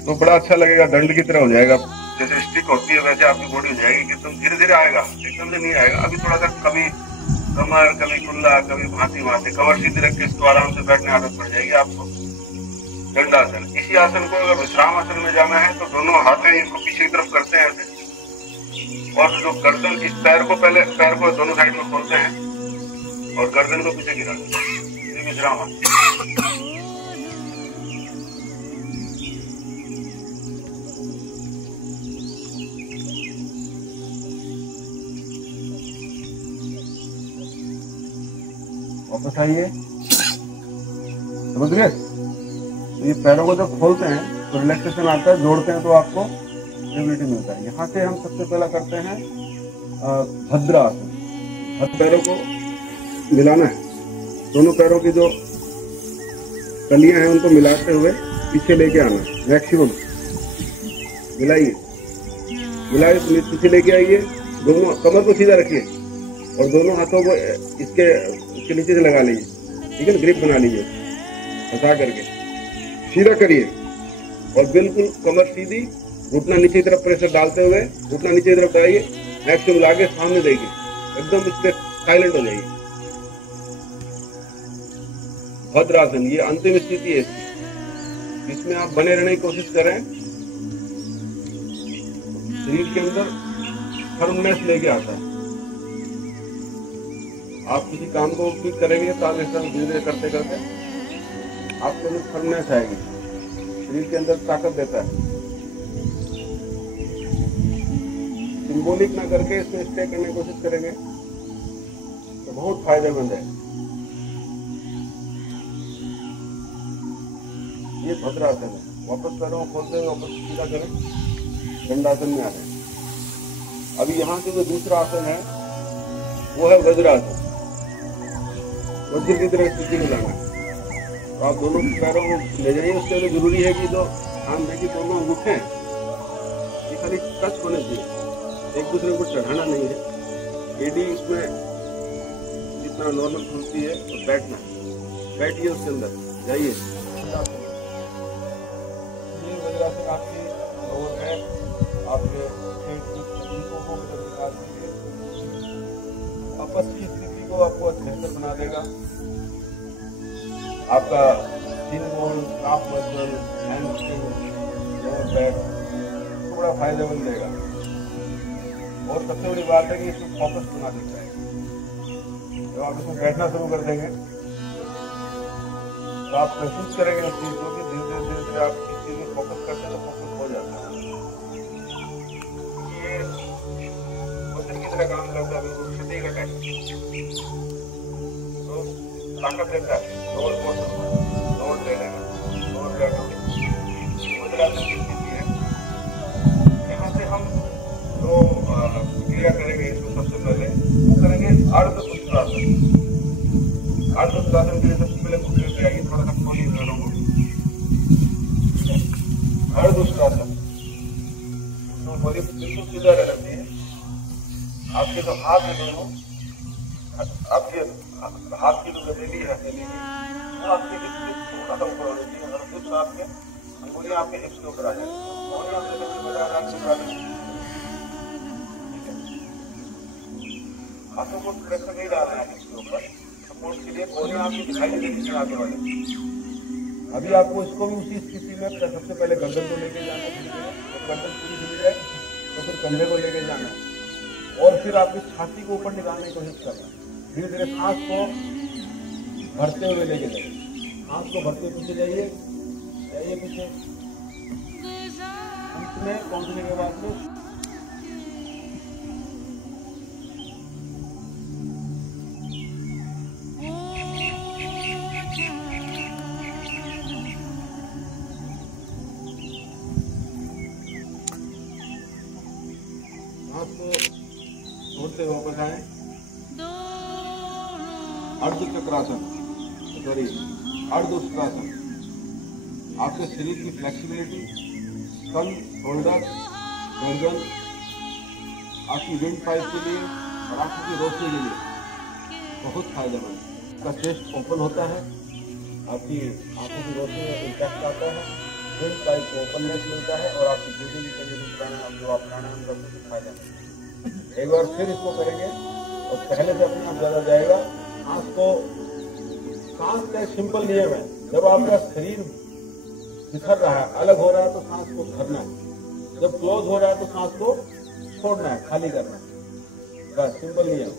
तो बड़ा अच्छा लगेगा, दंड की तरह हो जाएगा, जैसे स्टिक होती है वैसे आपकी बॉडी हो जाएगी। कि तुम धीरे धीरे आएगा, एकदम से नहीं आएगा। अभी थोड़ा सा कभी कमर, कभी कुल्ला, कभी भांति भांति, कमर सीधी रख के इसको आराम से बैठने आदत पड़ जाएगी आपको। दंडासन, इसी आसन को अगर विश्राम आसन में जाना है तो दोनों हाथें इनको पीछे की तरफ करते हैं ऐसे, और जो गर्दन, इस पैर को पहले, पैर को दोनों साइड में खोलते हैं और गर्दन को पीछे गिराते हैं, ये विश्राम आसन। वापस आइए, समझ गए। ये पैरों को जब खोलते हैं तो रिलैक्सेशन आता है, जोड़ते हैं तो आपको स्टेबिलिटी मिलता है। यहाँ से हम सबसे पहला करते हैं भद्रासन। पैरों को मिलाना है, दोनों पैरों की जो तलियां हैं उनको मिलाते हुए पीछे लेके आना, मैक्सिमम मिलाइए, पीछे लेके आइए, दोनों कमर को सीधा रखिए और दोनों हाथों को इसके नीचे से लगा लीजिए, ठीक है ना, ग्रिप बना लीजिए, फंसा करके सीधा करिए और बिल्कुल कमर सीधी, घुटना नीचे की तरफ प्रेशर डालते हुए घुटना नीचे की तरफ डालिए, मैक्सिमम लाके सामने देखिए, एकदम इससे साइलेंट हो जाइए। भद्रासन ये अंतिम स्थिति है इसकी, इसमें आप बने रहने की कोशिश करें, शरीर के अंदर फर्मनेस लेके आता है। आप किसी काम को भी करेंगे तो आप ऐसा धीरे धीरे करते करते आपके अंदर फर्मनेस आएगी, शरीर के अंदर ताकत देता है। सिंबॉलिक ना करके इसमें स्टे करने की कोशिश करेंगे तो बहुत फायदेमंद है। ये भद्रासन है। वापस पैरों को खोलते हुए वापस सीधा करें, दंडासन में आ रहे हैं। अभी यहाँ से जो दूसरा आसन है वो है वज्रासन। वज्र की तरह स्थिति में लाना है, तो आप दोनों पैरों को ले जाइए। उसके लिए जरूरी है कि ध्यान दें कि दोनों अंगूठे ये खाली टच होने चाहिए, एक दूसरे को चढ़ाना नहीं है। एडी इसमें जितना नॉर्मल खुलती है तो बैठना है, बैठिए उसके अंदर जाइए। ये वज्रासन आपकी लोअर है, आपके पेट की तकलीफों को निकालती है, आपस की स्थिति को आपको बेहतर बना देगा। आपका skin bone, calf muscle, hamstring, lower back थोड़ा फायदेमंद देगा। और सबसे बड़ी बात है कि इसमें फोकस बना देता है। जब आप इसमें बैठना शुरू कर देंगे तो आप महसूस करेंगे उस चीज को कि धीरे धीरे आप इस चीज में फोकस करते हैं तो फोकस हो जाता है। ये वजन की तरह काम करता है, बिल्कुल सीधे का टाइम तो ताकत देता है। लोअर पोर्शन, लोअर लेना, लोअर लेना वज्रासन की स्थिति है। यहाँ से हम जो क्रिया करेंगे इसमें सबसे पहले वो करेंगे अर्धपुत्रासन। अर्धपुत्रासन के लिए सबसे पहले घुटने पे आइए, थोड़ा सा खोलिए पैरों को। अर्धपुत्रासन तो बोलिए बिल्कुल सीधा रहना चाहिए। आपके जो हाथ है दोनों, आपके हाथ की जो गदेली है हथेली की, वो आपके हिप्स से थोड़ा सा ऊपर होनी चाहिए। अगर हिप्स आपके अंगुलियां आपके हिप्स के ऊपर आ जाए, हाथों को प्रेशर नहीं डालना है इसके ऊपर, सपोर्ट के लिए गोलियां आपकी दिखाई नहीं देती आगे वाले। अभी आपको इसको भी उसी स्थिति में सबसे पहले गर्दन को लेके जाना है, जब गर्दन पूरी मिल जाए तो फिर कंधे को लेके जाना है और फिर आपकी छाती को ऊपर निकालने की कोशिश करना है। धीरे धीरे सांस को भरते हुए लेके जाइए, सांस को भरते पीछे जाइए पीछे। अंत में पहुंचने के बाद में छोड़ते वापस आए। अर्धचक्रासन, सॉरी अर्धउष्ट्रासन। आपके शरीर की फ्लेक्सिबिलिटी, स्तन, शोल्डर, गर्दन, आपकी विंड पाइप के लिए और आंखों की रोशनी के लिए बहुत फायदेमंद। इसका चेस्ट ओपन होता है, आपकी आंखों की रोशनी में इम्पैक्ट आता है, विंड पाइप को ओपननेस मिलता है और आपकी ब्रीदिंग की कंडीशन प्राणायाम जो आप प्राणायाम करते हैं फायदा। एक बार फिर इसको करेंगे और पहले से अपने आप ज्यादा जाएगा। सांस का एक सिंपल नियम है, जब आपका शरीर बिखर रहा है, अलग हो रहा है तो सांस को धरना है, जब क्लोज हो रहा है तो सांस को छोड़ना है, खाली करना है। बस सिंपल नियम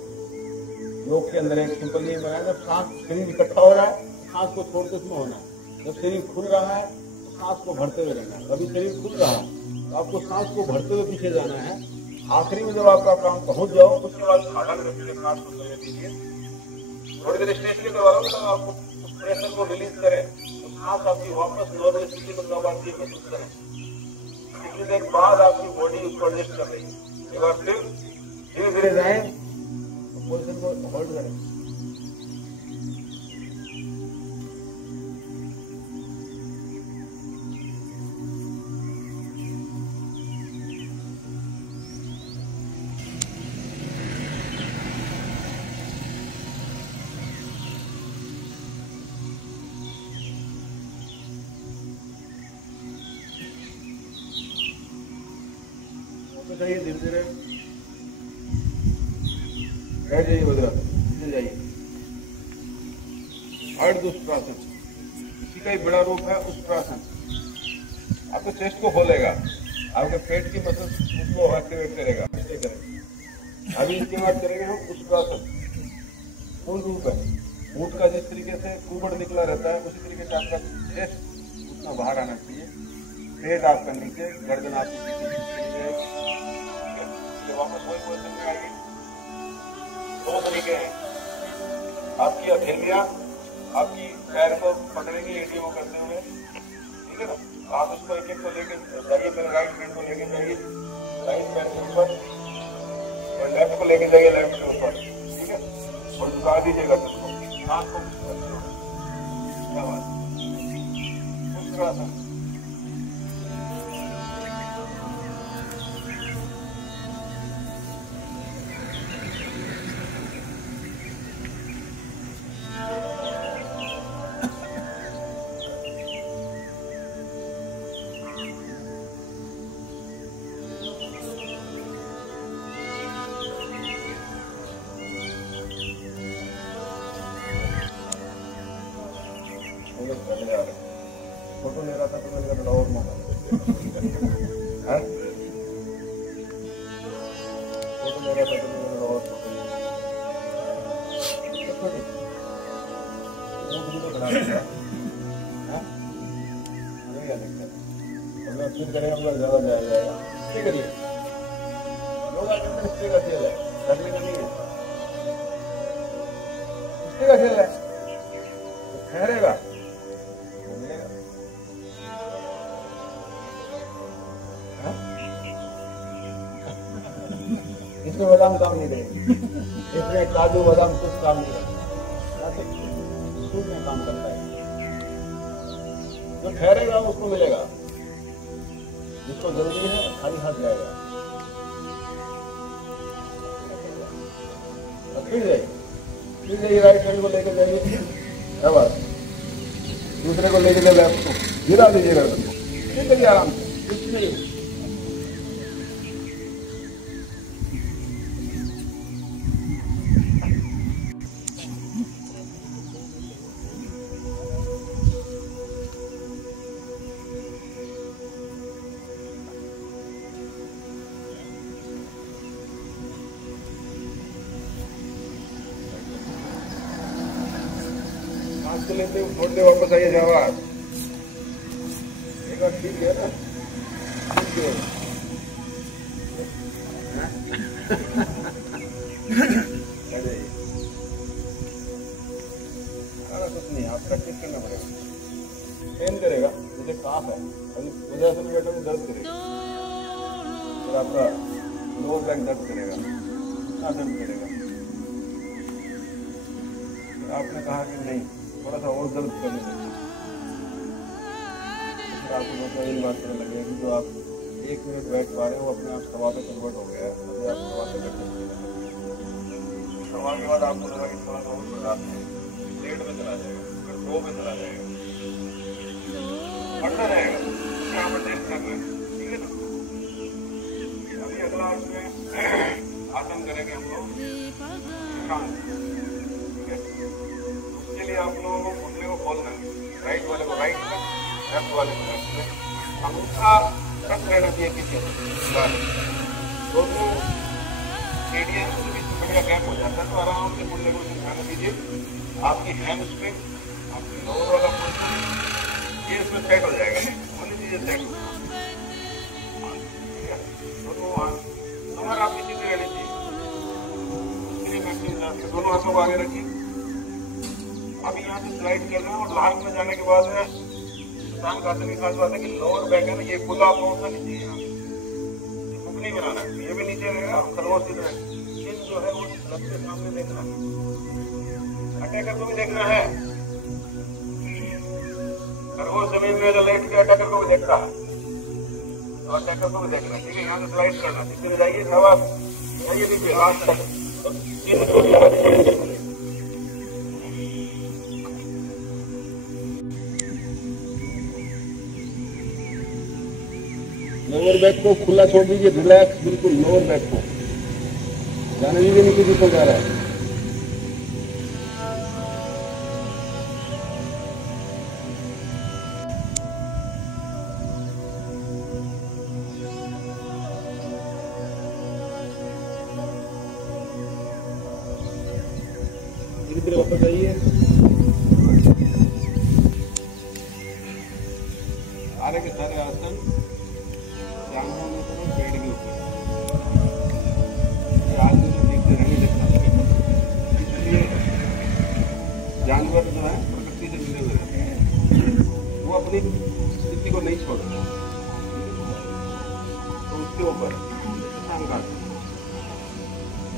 योग के अंदर एक सिंपल नियम बनाया। जब सांस शरीर इकट्ठा हो रहा है सांस को छोड़ के उसमें होना है, जब शरीर खुल रहा है तो सांस को भरते हुए रहना है। अभी शरीर खुल रहा है तो आपको सांस को भरते हुए पीछे जाना है। आखिरी में जब आपका काम पहुंच जाओ उसके बाद खाना सांस को करने दीजिए। थोड़ी देर स्ट्रेच के दौरान तो आपको उस प्रेशर को रिलीज करें तो सांस आपकी वापस नॉर्मल स्थिति में कब आती है महसूस करें। कितनी देर बाद आपकी बॉडी उसको एडजस्ट कर रही है। एक बार फिर धीरे धीरे जाए, पोजिशन को होल्ड करें। जाइए धीरे धीरे, बैठ जाइए वज्रासन, चल जाइए। अर्धउष्ट्रासन, इसी का ही बड़ा रूप है उष्ट्रासन। आपके चेस्ट को खोलेगा, आपके पेट की मसल को एक्टिवेट करेगा। अभी इसके बाद करेंगे हम उष्ट्रासन, मूल रूप है। ऊँट का जिस तरीके से कुबड़ निकला रहता है उसी तरीके से आपका चेस्ट उतना बाहर आना चाहिए, पेट आपका नीचे, गर्दन आपकी वापस वही पोजीशन में आइए। दो तरीके हैं, आपकी हथेलियां आपकी पैर को पकड़ेंगे एडियो को करते हुए, ठीक है ना। आप उसको एक एक को लेके जाइए, मेरे राइट हैंड को लेके जाइए राइट पैर के ऊपर, और लेफ्ट को लेके जाइए लेफ्ट के ऊपर, ठीक है। और झुका दीजिएगा उसको, हाथ को उष्ट्रासन। फोटो ले रहा था तो मैंने कहा और मौका फोटो ले रहा था तो मैंने और फिर करें हम लोग ज्यादा जाएगा। ठीक है, योगा के अंदर हिस्ट्री का खेल है, करने का नहीं है, हिस्ट्री का खेल है। ठहरेगा, इसमें बादाम काम नहीं देंगे, इसमें काजू बादाम कुछ काम नहीं करता, सूप में काम करता है। जो ठहरेगा उसको मिलेगा, जिसको जल्दी है खाली हाथ जाएगा। फिर जाइए राइट हैंड को लेकर जाइए, दूसरे को लेके लेफ्ट को गिरा दीजिएगा, फिर करिए आराम से, कुछ नहीं। सांस लेते हुए छोड़ दे, वापस आइए शाबाश। एक बार ठीक है ना, ठीक है। कुछ नहीं, आप प्रैक्टिस करना पड़ेगा, पेन करेगा, मुझे काफ है, अभी वज्रासन में बैठोगे दर्द करेगा, फिर आपका लोअर बैक दर्द करेगा, इतना दर्द करेगा। आपने कहा कि नहीं, थोड़ा सा और दर्द करने लगे, फिर आपको मतलब यही बात करने लगे कि जो आप 1 मिनट बैठ पा रहे हो वो अपने आप सवा पे कन्वर्ट हो गया है। अभी आप सवा पे बैठे, सवा के बाद आपको लगा कि थोड़ा सा और बढ़ा दें, 1.5 में चला जाएगा, फिर 2 में चला जाएगा, बढ़ता रहेगा। यहाँ पर टेस्ट करना है, ठीक है ना। अभी अगला उसमें आसन करेंगे हम लोग, ठीक है। उसके लिए आप लोगों को घुटने को खोलना है, राइट वाले को राइट में, लेफ्ट वाले को लेफ्ट में, अंगूठा टच रहना चाहिए पीछे, दोनों एरिया के बीच में बढ़िया गैप हो जाता है, तो आराम से मुंडे को ध्यान दीजिए। आपकी हैंड्स पे आपकी लोअर वाला पोर्शन ये इसमें सेट हो जाएगा, होनी चाहिए सेट। दोनों हाथ आपकी सीधे रहनी चाहिए, दोनों हाथों को आगे रखिए। अभी यहाँ से स्लाइड करना है और लास्ट में जाने के बाद आसन की खास बात है कि लोअर बैक है ना, ये खुला पहुंचना नहीं चाहिए, यहाँ बुक नहीं बनाना है, ये भी नीचे रहेगा, खरगोश की तरह। चिन जो है वो लब के सामने देखना है, अटैकर को भी देखना है, खरगोश जमीन में जो लेट के अटैकर को भी देख रहा है, तो अटैकर को भी देखना है, ठीक है। यहाँ से स्लाइड करना, नीचे जाइए, शाबाश, जाइए नीचे लास्ट तक। लोअर बैक बैक को खुला छोड़ दीजिए, रिलैक्स बिल्कुल लोअर बैक को, जाने दीजिए नीचे जितना जा रहा है। धीरे धीरे वापस आइए, सारे के सारे आसन जांघों में करो, पेट के ऊपर देखते रहेंगे। इसलिए जानवर जो है प्रकृति से मिले हुए रहते हैं, वो अपनी स्थिति को नहीं छोड़ते, तो उसके ऊपर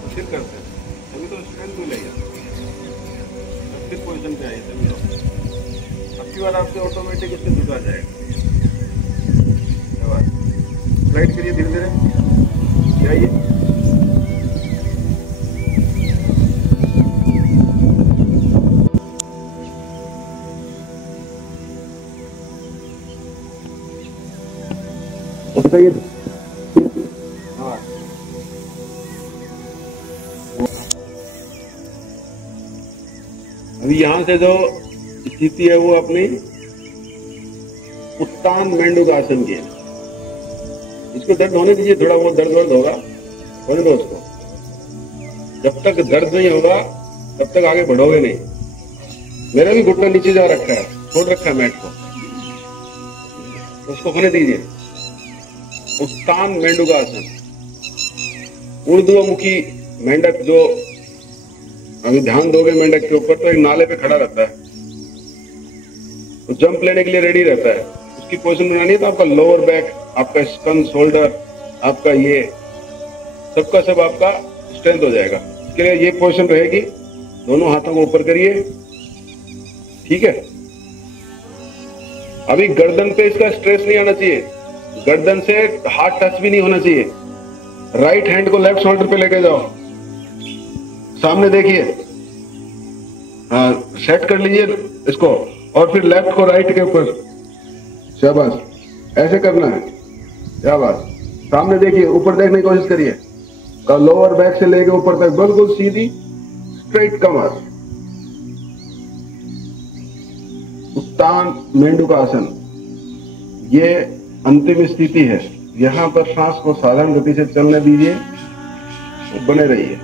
फिर करते हैं, तभी तो स्ट्रेंथ मिलेगा। फिर पोजिशन पे आइए, तभी अब की बार आपसे ऑटोमेटिक इससे जुड़ा जाएगा। स्लाइड करिए धीरे धीरे, जाइए। हाँ, अभी यहां से जो स्थिति है वो अपनी उत्तान मेंडूकासन की है। इसको दर्द होने दीजिए, थोड़ा बहुत दर्द होगा, होने दो उसको। जब तक दर्द नहीं होगा तब तक आगे बढ़ोगे नहीं। मेरा भी घुटना नीचे जा रखा है, छोड़ रखा है मैट को, उसको होने दीजिए। उत्तान मेंडूकासन, ऊर्ध्वमुखी मेंढक, जो अभी ध्यान दोगे मेंढक के ऊपर, तो एक नाले पे खड़ा रहता है, तो जंप लेने के लिए रेडी रहता है। उसकी पोजीशन बनानी है तो आपका लोअर बैक, आपका स्कन, शोल्डर, आपका ये सबका सब आपका स्ट्रेंथ हो जाएगा। इसके लिए ये पोजीशन रहेगी, दोनों हाथों को ऊपर करिए, ठीक है। अभी गर्दन पे इसका स्ट्रेस नहीं आना चाहिए, गर्दन से हाथ टच भी नहीं होना चाहिए। राइट हैंड को लेफ्ट शोल्डर पे लेके जाओ, सामने देखिए, हाँ सेट कर लीजिए इसको, और फिर लेफ्ट को राइट के ऊपर, शाबाश, ऐसे करना है, शाबाश। सामने देखिए, ऊपर देखने की कोशिश करिए, लोअर बैक से लेके ऊपर तक बिल्कुल सीधी स्ट्रेट कमर। उत्तान मेंडूकासन, ये अंतिम स्थिति है। यहां पर सांस को साधारण गति से चलने दीजिए, बने रहिए।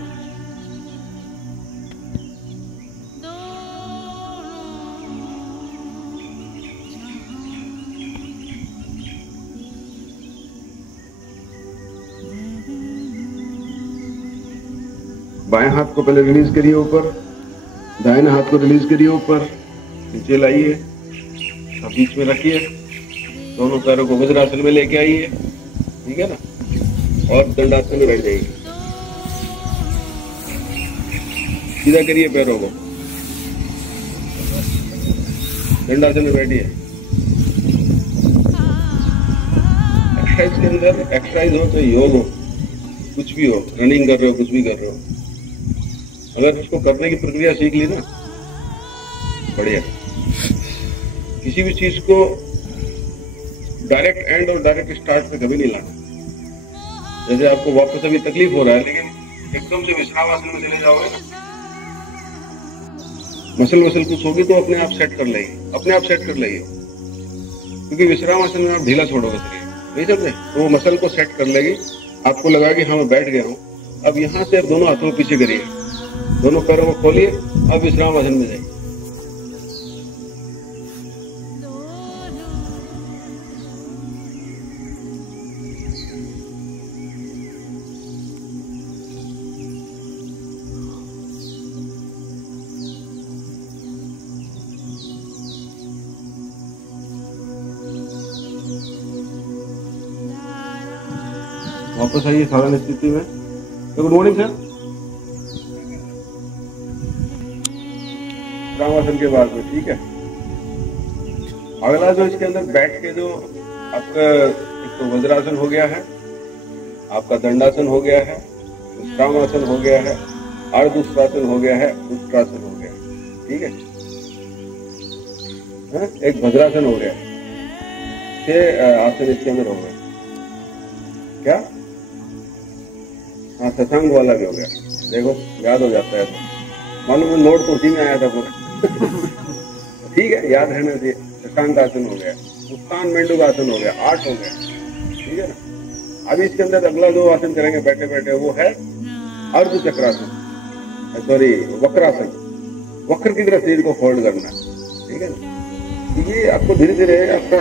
बाएं हाथ को पहले रिलीज करिए ऊपर, दाहिने हाथ को रिलीज करिए ऊपर, नीचे लाइए, अब बीच में रखिए, दोनों पैरों को वज्रासन में लेके आइए, ठीक है ना, और दंडासन में बैठ जाइए। सीधा करिए पैरों को, दंडासन में बैठिए। एक्सरसाइज के अंदर, एक्सरसाइज हो तो योग हो, कुछ भी हो, रनिंग कर रहे हो, कुछ भी कर रहे हो, अगर इसको करने की प्रक्रिया सीख ली ना, बढ़िया। किसी भी चीज को डायरेक्ट एंड और डायरेक्ट स्टार्ट पे कभी नहीं लाना। जैसे आपको वापस अभी तकलीफ हो रहा है, लेकिन एकदम से विश्राम आसन में चले जाओगे ना, मसल कुछ होगी तो अपने आप सेट कर लेगी, अपने आप सेट कर लेगी, क्योंकि विश्राम आसन में आप ढीला छोड़ोगे शरीर, नहीं समझे, तो वो मसल को सेट कर लेगी। आपको लगा कि हाँ मैं बैठ गया हूँ। अब यहाँ से आप दोनों हाथों को पीछे करिए, दोनों पैरों को खोलिए, अब विश्राम आसन में जाइए। वापस आइए साधारण स्थिति में। Good morning sir. विश्रामासन के बाद में, ठीक है। अगला जो इसके अंदर बैठ के जो आपका एक तो वज्रासन हो गया है, आपका दंडासन हो गया है, विश्रामासन हो गया है, अर्धउष्ट्रासन हो गया है, उत्तरासन हो गया, ठीक है। एक वज्रासन हो गया, 6 आसन इसके अंदर हो गए। क्या? हाँ, शशांक वाला भी हो गया। देखो याद हो जाता है तो मालूम है, नोट तो उसी में आया था पूरा। ठीक है, याद रहना चाहिए। शशांक आसन हो गया, उत्तान मेंढक आसन हो गया, 8 हो गया। ठीक है ना। अभी इसके अंदर अगला जो आसन करेंगे बैठे बैठे वो है अर्ध चक्रासन, सॉरी वक्रासन। वक्र की तरह शरीर को फोल्ड करना है। ठीक है ना। ये आपको धीरे धीरे आपका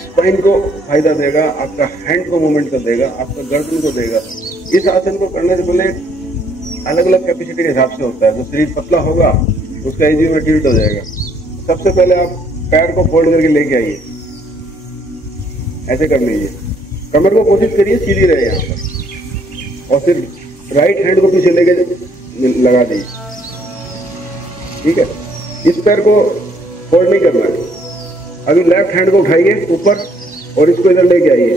स्पाइन को फायदा देगा, आपका हैंड को मूवमेंट कर देगा, आपका गर्दन को देगा। इस आसन को करने से पहले अलग अलग कैपेसिटी के हिसाब से होता है। जो शरीर पतला होगा उसका एजी में टिल्ट हो जाएगा। सबसे पहले आप पैर को फोल्ड करके लेके आइए, ऐसे कर लीजिए। कमर को कोशिश करिए सीधी रहे यहाँ पर, और फिर राइट हैंड को पीछे लेके लगा दीजिए। ठीक है, इस पैर को फोल्ड नहीं करना है। अभी लेफ्ट हैंड को उठाइए ऊपर और इसको इधर लेके आइए,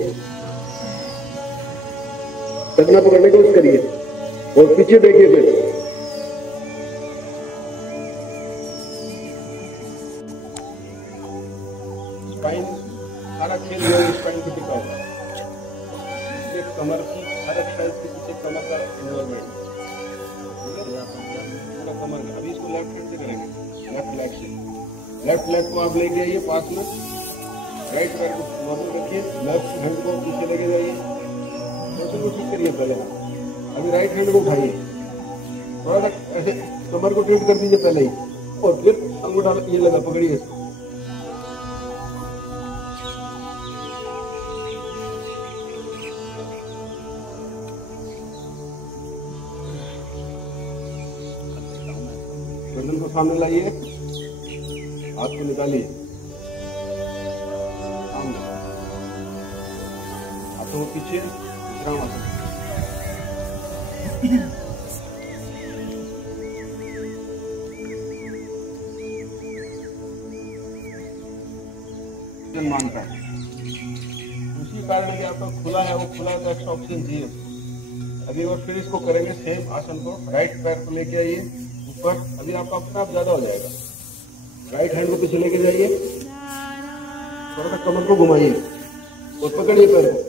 टखना पकड़ने की कोशिश करिए और पीछे देखिए। फिर स्पाइन सारा खेल स्पाइन को टिका होगा, इसलिए कमर की हर एक्सरसाइज के पीछे कमर का इन्वॉल्वमेंट पूरा कमर का। अभी इसको लेफ्ट हैंड से करेंगे, लेफ्ट लेग से। लेफ्ट लेग को आप लेके आइए पास में, राइट पैर को नॉर्मल रखिए, लेफ्ट हैंड को पीछे लेके जाइए, तो ठीक करिए पहले। अभी राइट हैंड को उठाइए, थोड़ा सा ऐसे कमर को ट्रीट कर दीजिए पहले ही, और फिर अंगूठा ये लगा पकड़िए इसको। गर्दन को सामने लाइए, हाथ को निकालिए सामने, हाथों को पीछे, विश्राम आसन। मानता है उसी कारण कि आपका खुला है, वो खुला तो एक्स्ट्रा ऑक्सीजन चाहिए। अभी और फिर इसको करेंगे सेम आसन को। राइट पैर को लेके आइए ऊपर, अभी आपका अपने आप ज्यादा हो जाएगा। राइट हैंड को पीछे लेके जाइए, थोड़ा सा कमर को घुमाइए और पकड़िए पैर को,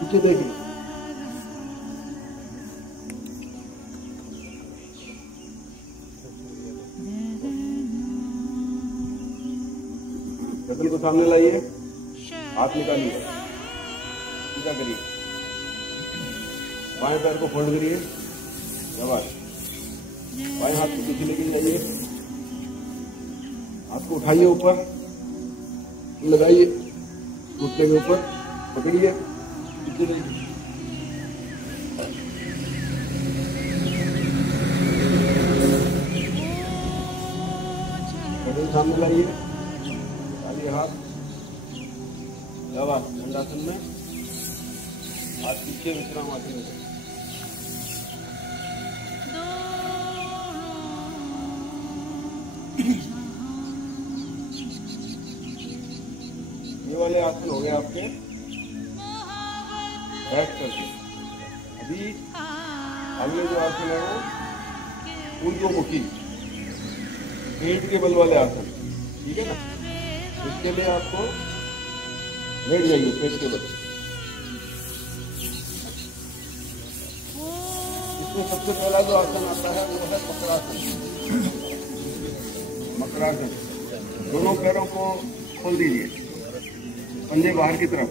पीछे देखिए। गर्दन को सामने लाइए, हाथ निकालिए, सीधा करिए, बाएं पैर को फोल्ड करिए, बाएं हाथ को पीछे लेके जाइए, हाथ को उठाइए ऊपर, लगाइए घुटने के ऊपर, पकड़िए, पीछे लीजिए। गर्दन सामने लाइए, हाथ दंडासन में, हाथ पीछे विश्राम आसन में। ये वाले आसन हो गए आपके बैठ करके। अभी अगले जो आसन है वो ऊर्ध्वमुखी पेट के बल वाले आसन। ठीक है ना। इसके लिए आपको लेट जाइए पेट के बल। इसमें सबसे पहला जो आसन आता है वो है मकरासन। मकरासन, दोनों पैरों को खोल दीजिए, पंजे बाहर की तरफ,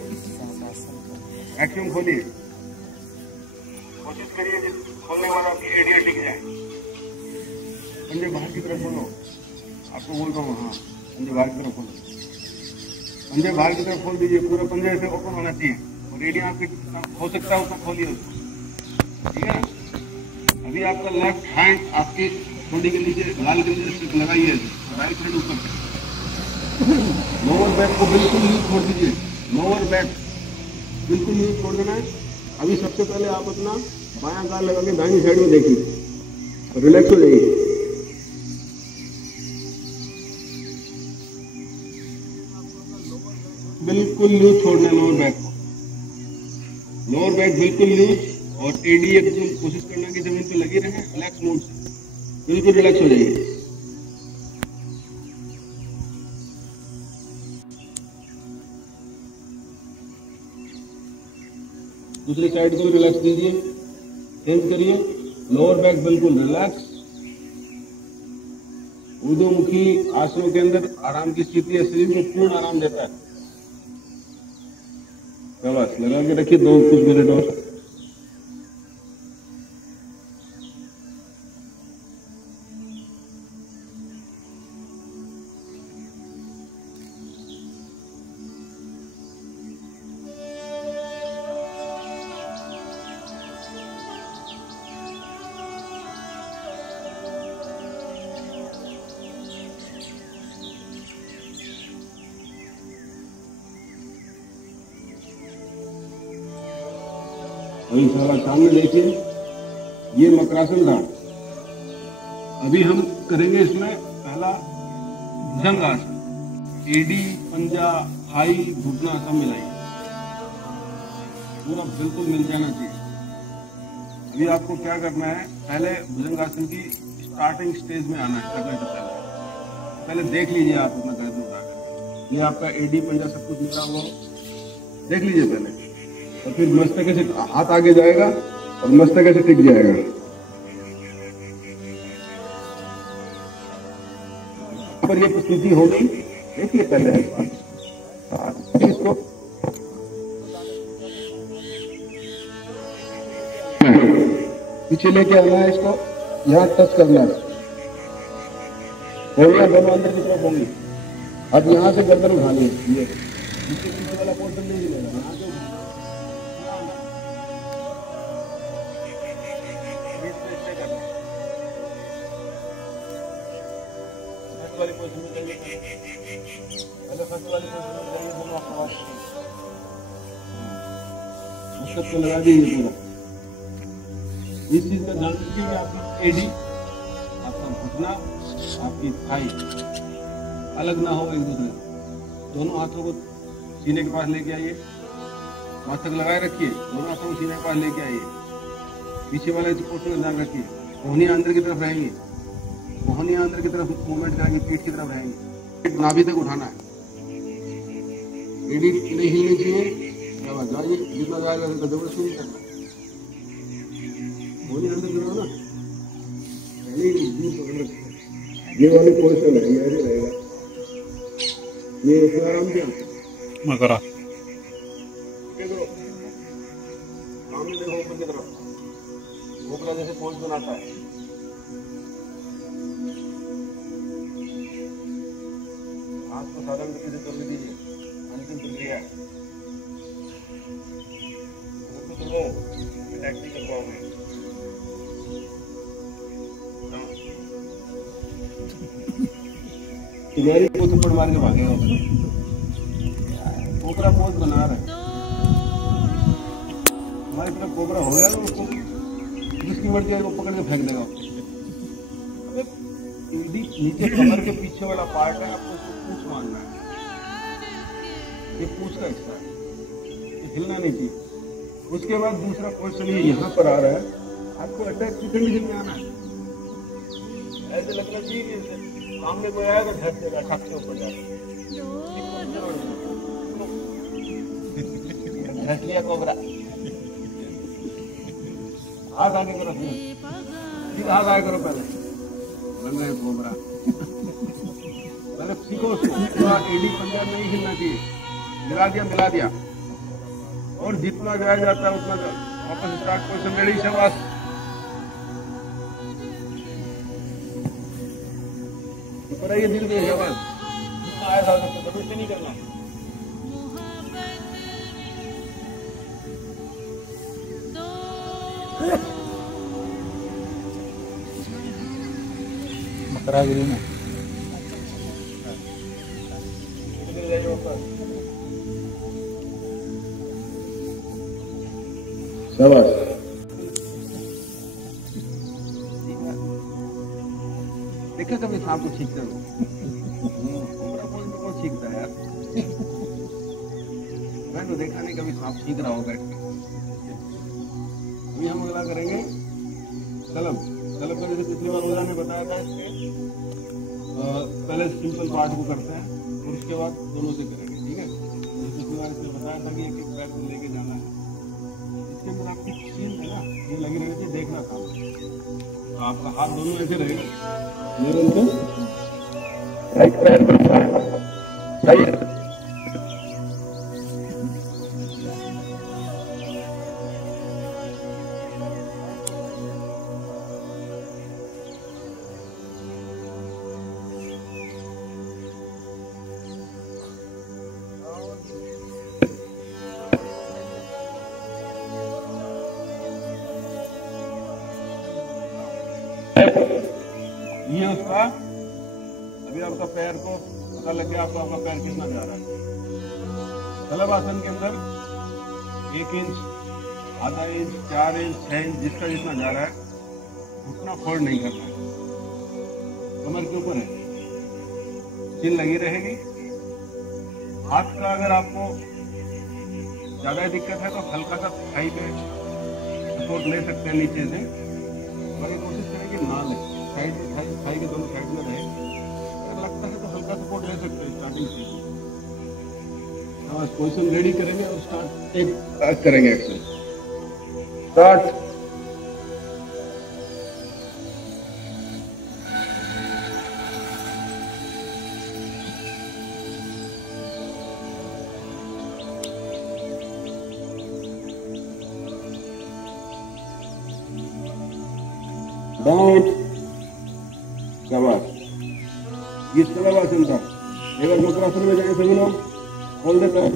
एक्शन खोलिए, कोशिश करिए कि खोलने वाला आपकी एडिया टिक जाए। पंजे बाहर की तरफ खोलो, आपको बोल रहा हूँ, हाँ पंजे बाहर की तरफ खोलो, पंजे बाहर की तरफ खोल दीजिए, पूरा पंजे से ओपन होना चाहिए और एडिया आपकी हो सकता है उतना खोलिए उसको। ठीक है। अभी आपका लेफ्ट हैंड आपकी ठोड़ी के नीचे लाल के नीचे लगाइए, राइट हैंड ऊपर, लोअर बैक को बिल्कुल नीचे छोड़ दीजिए, लोअर बैक बिल्कुल नीचे छोड़ देना है। अभी सबसे पहले आप अपना बायां गाल लगा के दाहिनी साइड में देखिए, रिलैक्स हो जाइए। बिल्कुल लूज छोड़ना लोअर बैक को, लोअर बैक बिल्कुल लूज और एडी एकदम कोशिश करना कि जमीन पे लगी रहे, रिलैक्स मोड से, बिल्कुल रिलैक्स हो जाइए। दूसरी साइड को भी रिलैक्स कीजिए, चेंज करिए। लोअर बैक बिल्कुल रिलैक्स। ऊर्ध्वमुखी आसनों के अंदर आराम की स्थिति है, शरीर को पूर्ण आराम देता है। बस लगा के रखिए कुछ मिनट और। अभी थोड़ा सामने देखिए, ये मकरासन था। अभी हम करेंगे इसमें पहला भुजंग आसन। एडी, पंजा, थाई, घुटना सब मिलाइए, पूरा बिल्कुल मिल जाना चाहिए। अभी आपको क्या करना है, पहले भुजंग आसन की स्टार्टिंग स्टेज में आना है। करने से पहले देख लीजिए आप अपना गर्दन उठाकर, ये आपका एडी, पंजा सब कुछ मिला हुआ हो, देख लीजिए पहले। और फिर मस्तक से हाथ आगे जाएगा और मस्तक से टिक जाएगा। पर ये स्थिति हो गई, देखिए पहले इसको पीछे लेके आना है, इसको यहाँ टच करना है। दोनों अंदर की तरफ होंगी। अब यहाँ से गर्दन उठा लीजिए, पीछे वाला पोर्शन नहीं मिलेगा। वाली पोजीशन में जाइए, पहले फर्स्ट वाली पोजीशन में जाइए, दोनों आवाज उसको लगा दीजिए पूरा। इस चीज का ध्यान रखिए कि आपकी एडी, आपका घुटना, आपकी थाई अलग ना हो एक दूसरे से। दोनों हाथों को सीने के पास लेके आइए, मस्तक लगाए रखिए, दोनों हाथों को सीने के पास लेके आइए। पीछे वाले पोर्शन का ध्यान रखिए, कोहनियां अंदर की तरफ रहेंगी, कोहनियां अंदर की तरफ मूवमेंट करेंगे, पीठ की तरफ रहेंगे। नाभि तक उठाना है, एडी नहीं हिलनी चाहिए। जाइए, जितना जाएगा जबरदस्ती नहीं करना। कोहनियां अंदर गिरो ना, पहले ही ये वाली पोजिशन है, ये ऐसे रहेगा। ये इसमें आराम से मकरा सामने देखो, ऊपर की तरफ घोपला जैसे पोज बनाता है। हाथ को साधारण गति से कर दीजिए, अंतिम प्रक्रिया टैक्टिकल पाओगे। तुम्हारी को थप्पड़ मार के भागेगा, कोबरा पोज बना रहा है। हमारी तरफ कोबरा हो गया तो उसको जिसकी मर्जी है वो पकड़ के फेंक देगा। नीचे कमर के पीछे वाला पार्ट है, आपको उसको पूंछ मारना है। ये पूंछ का हिस्सा है, ये हिलना नहीं चाहिए। उसके बाद दूसरा क्वेश्चन ये यहाँ पर आ रहा है, आपको अटैक की कंडीशन में आना है। ऐसे लगना चाहिए कि सामने कोई आया तो ढक देगा, छत के ऊपर जाकर ढक लिया कोबरा। हाथ आगे करो, सीधा हाथ आगे करो, पहले बन रहे कोबरा। पहले सीखो उसको, एडी पंजा नहीं हिलना चाहिए। मिला दिया और जितना जाया जाता है उतना वापस स्टार्ट पोजीशन। रेडी, शाबाश। ऊपर आइए, दिल के शाबाश। जितना आया था जबरदस्ती नहीं करना। मकरागिरी में शाबाश। देखा कभी सांप को छींकते हो? कौन छींकता है यार? मैं तो देखा नहीं कभी सांप छींक रहा हो बैठ के। अभी हम अगला करेंगे कलम का, जैसे पिछली बार रोजा ने बताया था। इसके पहले सिंपल पार्ट को करते हैं और उसके बाद दोनों से करेंगे, ठीक है? पिछली बार इसने बताया था कि एक एक पैर को लेके जाना है। इसके अंदर आपकी चीन है ना, ये लगी रहनी चाहिए, देखना था। तो आपका हाथ दोनों ऐसे रहेगा, निरंतर राइट पैर पर राइट। ये उसका अभी आपका पैर को पता लग गया, आपका पैर कितना जा रहा है। शलभ आसन के अंदर 1 इंच, आधा इंच, 4 इंच, 6 इंच, जिसका जितना जा रहा है उतना फोल्ड नहीं करना है। कमर के ऊपर है, चिन लगी रहेगी। हाथ का अगर आपको ज्यादा दिक्कत है तो हल्का सा थाई पे सपोर्ट ले सकते हैं नीचे से, बड़ी कोशिश करें कि ना ले, साइड में थाई के दोनों साइड में रहे। अगर लगता है तो हल्का सपोर्ट ले सकते हैं स्टार्टिंग से। बस पोजीशन रेडी करेंगे और स्टार्ट करेंगे एक्सरसाइज। स्टार्ट। डाउन। शाबाश। ये शलभ आसन था। एक बार मकरासन में जाए सभी लोग, खोल देता है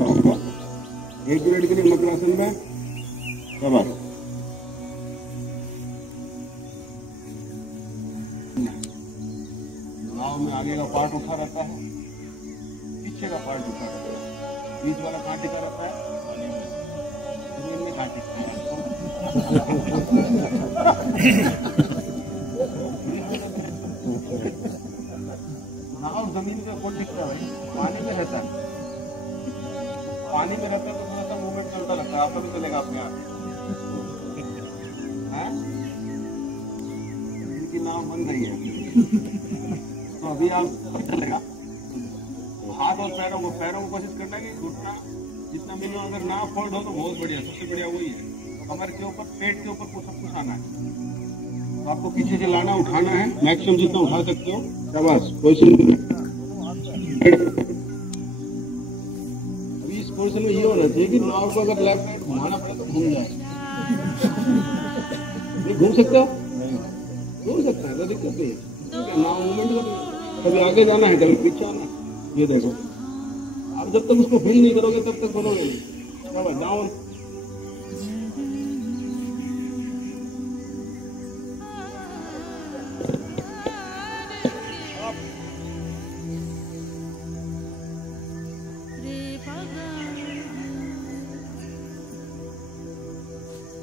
1 मिनट के लिए मकरासन में। शाबाश। नाव में आगे का पार्ट उठा रहता है, पीछे का पार्ट उठा रहता है, बीच वाला कहाँ टिका रहता है, जमीन में कहाँ टिकता है। नाव जमीन पे कौन टिकता है भाई? पानी में रहता है। पानी में रहता है तो थोड़ा सा मूवमेंट चलता रहता है, आपका भी चलेगा अपने आप। इनकी नाव बन रही है तो अभी आप चलेगा। हाथ और पैरों को कोशिश करना है कि घुटना जितना मिनिमम अगर ना फोल्ड हो तो बहुत बढ़िया, सबसे बढ़िया वही है। कमर के ऊपर, पेट के ऊपर सब कुछ आना है। तो आपको पीछे से लाना, उठाना है, मैक्सिमम जितना उठा सकते हो। शाबाश। अभी इस पोजीशन में ये होना चाहिए कि नाव को अगर लेफ्ट साइड घुमाना पड़े तो घूम जाए। नहीं घूम सकते हो? घूम सकते हैं, कोई दिक्कत नहीं है। नाव मूवमेंट करना, कभी आगे जाना है, कभी पीछे आना है। ये देखो, आप जब तक उसको फील नहीं करोगे तब तक बनोगे नहीं। शाबाश। डाउन।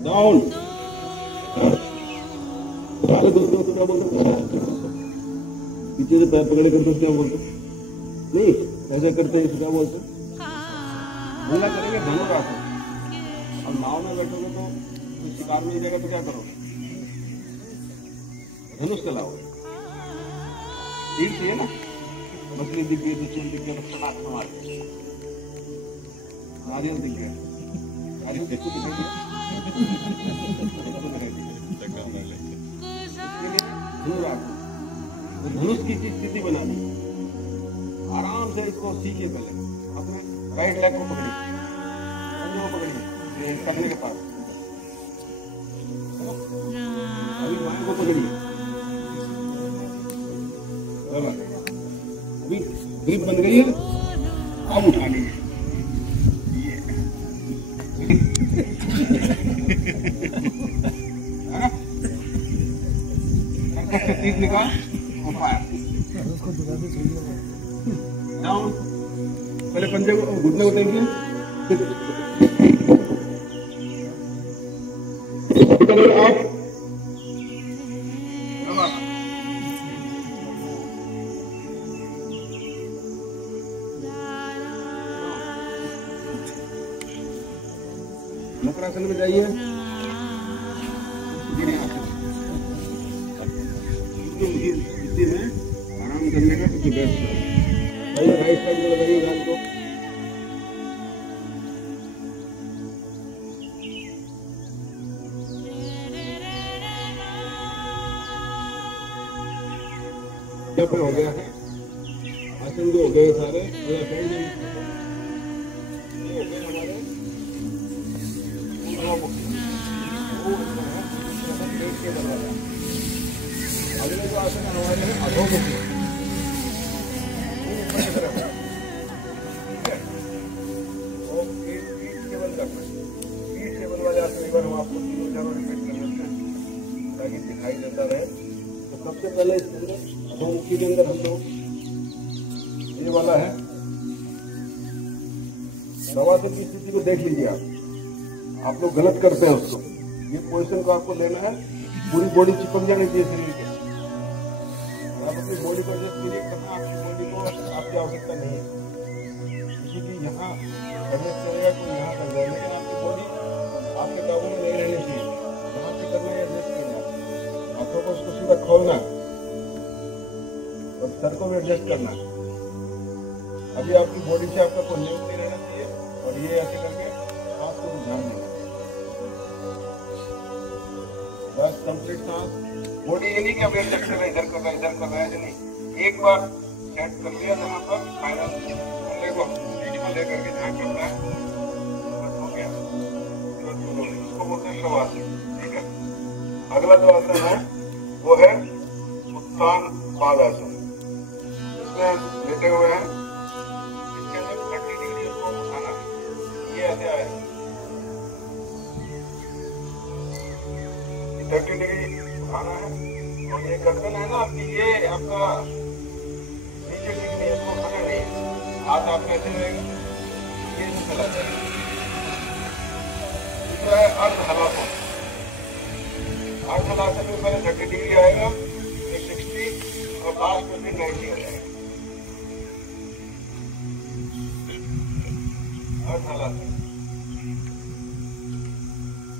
डाउन। दोस्तों क्या बोलते, पीछे से पैर पकड़े करते क्या बोलते, नहीं ऐसे करते हैं, क्या बोलते, हमला करेंगे धनुरासन। अब नाव में बैठोगे तो शिकार मिल जाएगा तो क्या करोगे, धनुष चलाओ। तीर चाहिए ना, मछली दिख गई, दुश्मन दिख गया तो फटाक से मार, नारियल दिख गया, अरे देखो दिख गया, धनुष की स्थिति बनानी। आराम से इसको सीखे, पहले अपने राइट लेग को पकड़िए, कंधे को पकड़िए करने के पास, अभी बाएं को पकड़िए। अभी ग्रिप बन गई है, अब उठा लीजिए। तीर निकाल, डाउन। पहले पंजे को, घुटने को देखिए, आप मकरासन में जाइए। इसी में आराम करने का सबसे बेस्ट है। पहले राइट साइड में लगाइए गाल को, पे हो गया है आसन जो हो गए सारे ये हो गए हमारे पेट के दरवाजा। अगले जो आसन हमारे हैं अधोमुखी ऊपर की तरफ है, ठीक है। और पीठ केवल करना है, पीठ केवल वाले आसन एक बार हम आपको 3-4 रिपीट कर लेते हैं ताकि दिखाई देता रहे। तो सबसे पहले इसके अंदर अधोमुखी के अंदर हम लोग ये वाला है नवासन की स्थिति को देख लीजिए। आप लोग गलत करते हैं उसको। ये पोजीशन को आपको लेना है, पूरी बॉडी चिपक जानी चाहिए शरीर के। आप अपनी बॉडी को एडजस्ट कीजिए करना, आपकी बॉडी को आपकी आवश्यकता नहीं है किसी की यहाँ एडजस्ट करेगा तो यहाँ कर जाए, लेकिन आपकी बॉडी आपके काबू में नहीं रहनी चाहिए। यहाँ से करना है एडजस्ट करना, हाथों को उसको सीधा खोलना और सर को भी एडजस्ट करना। अभी आपकी बॉडी से आपका कोई लिंक नहीं रहना चाहिए और ये ऐसे करके सांस को ध्यान देना, बस कंप्लीट सांस। बॉडी ये नहीं कि अब एडजस्ट कर रहा है, इधर कर रहा है, इधर कर रहा है, ऐसे नहीं। एक बार सेट कर लिया जहाँ पर फाइनल बंदे को सीट में लेकर के जहाँ करना है बस हो गया। इसको बोलते हैं शवासन, ठीक है। अगला जो आसन है वो है उत्तान पादासन। इसमें लेटे हुए हैं, इसके अंदर 30 डिग्री उसको उठाना है, ये ऐसे आएगा 30 डिग्री उठाना है। और ये गर्दन है ना आपकी, ये आपका नीचे टिकनी है, इसको उठाना नहीं है। हाथ आप कैसे रहेगा, ये नहीं चला जाएगा। दूसरा है अर्ध हलासन। अर्ध हलासन में पहले 30 डिग्री आएगा, फिर 60 और लास्ट में फिर 90 हो जाएगा। अर्ध हलासन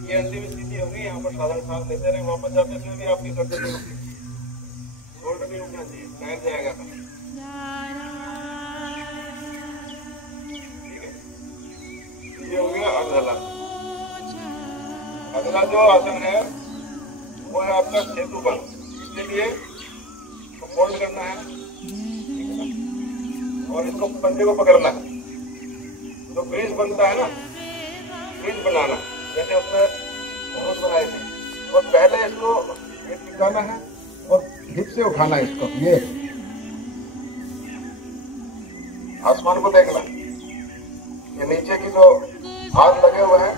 ये अंतिम स्थिति होगी। यहाँ पर साधारण सांस लेते रहे, वापस जाते समय भी आपकी गर्दन नहीं रुकती, शोल्डर नहीं रुकना चाहिए, बैठ जाएगा था, ठीक है। ये हो गया अर्ध हलासन। अगला जो आसन है वो है आपका सेतु बंध। इसके लिए इसको फोल्ड करना है, ठीक है ना, और इसको पंजे को पकड़ना है। जो ब्रिज बनता है ना, ब्रिज बनाना जैसे अपने धनुष बनाए थे, और पहले इसको टिकाना है और हिप से उठाना है इसको। ये आसमान को देखना, ये नीचे की जो हाथ लगे हुए हैं,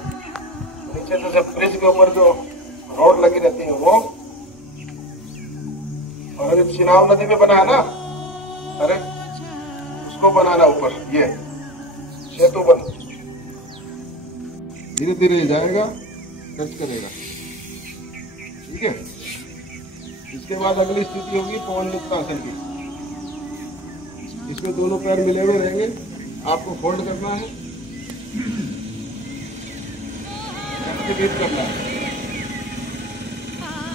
नीचे जैसे ब्रिज के ऊपर जो रोड लगी रहती है वो, और अगर चिनाब नदी में बना है ना, अरे उसको बनाना ऊपर, ये सेतु बंध। धीरे धीरे जाएगा, टच करेगा, ठीक है। इसके बाद अगली स्थिति होगी पवन मुक्त आसन की। इसमें दोनों पैर मिले हुए रहेंगे, आपको फोल्ड करना है, एक्टिवेट करना है,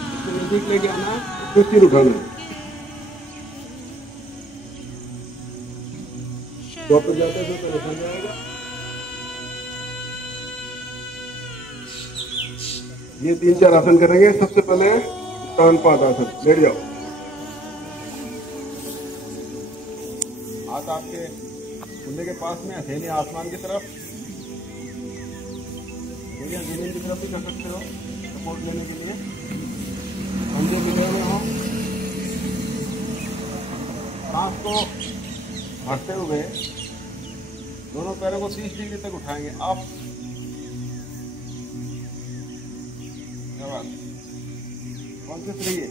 इसको नजदीक लेके आना है, इसको सिर उठाना है। वापस जाते हैं तो उठ जाएगा। ये 3-4 आसन करेंगे। सबसे पहले उत्तान पादासन, लेट जाओ। हाथ आपके कुंडे के पास में, हथेली आसमान की तरफ, जमीन की तरफ भी कर सकते हो सपोर्ट लेने के लिए। पंजे मिले हुए हो, सांस को भरते हुए दोनों पैरों को 30 डिग्री तक उठाएंगे आप। कॉन्शियस रहिए,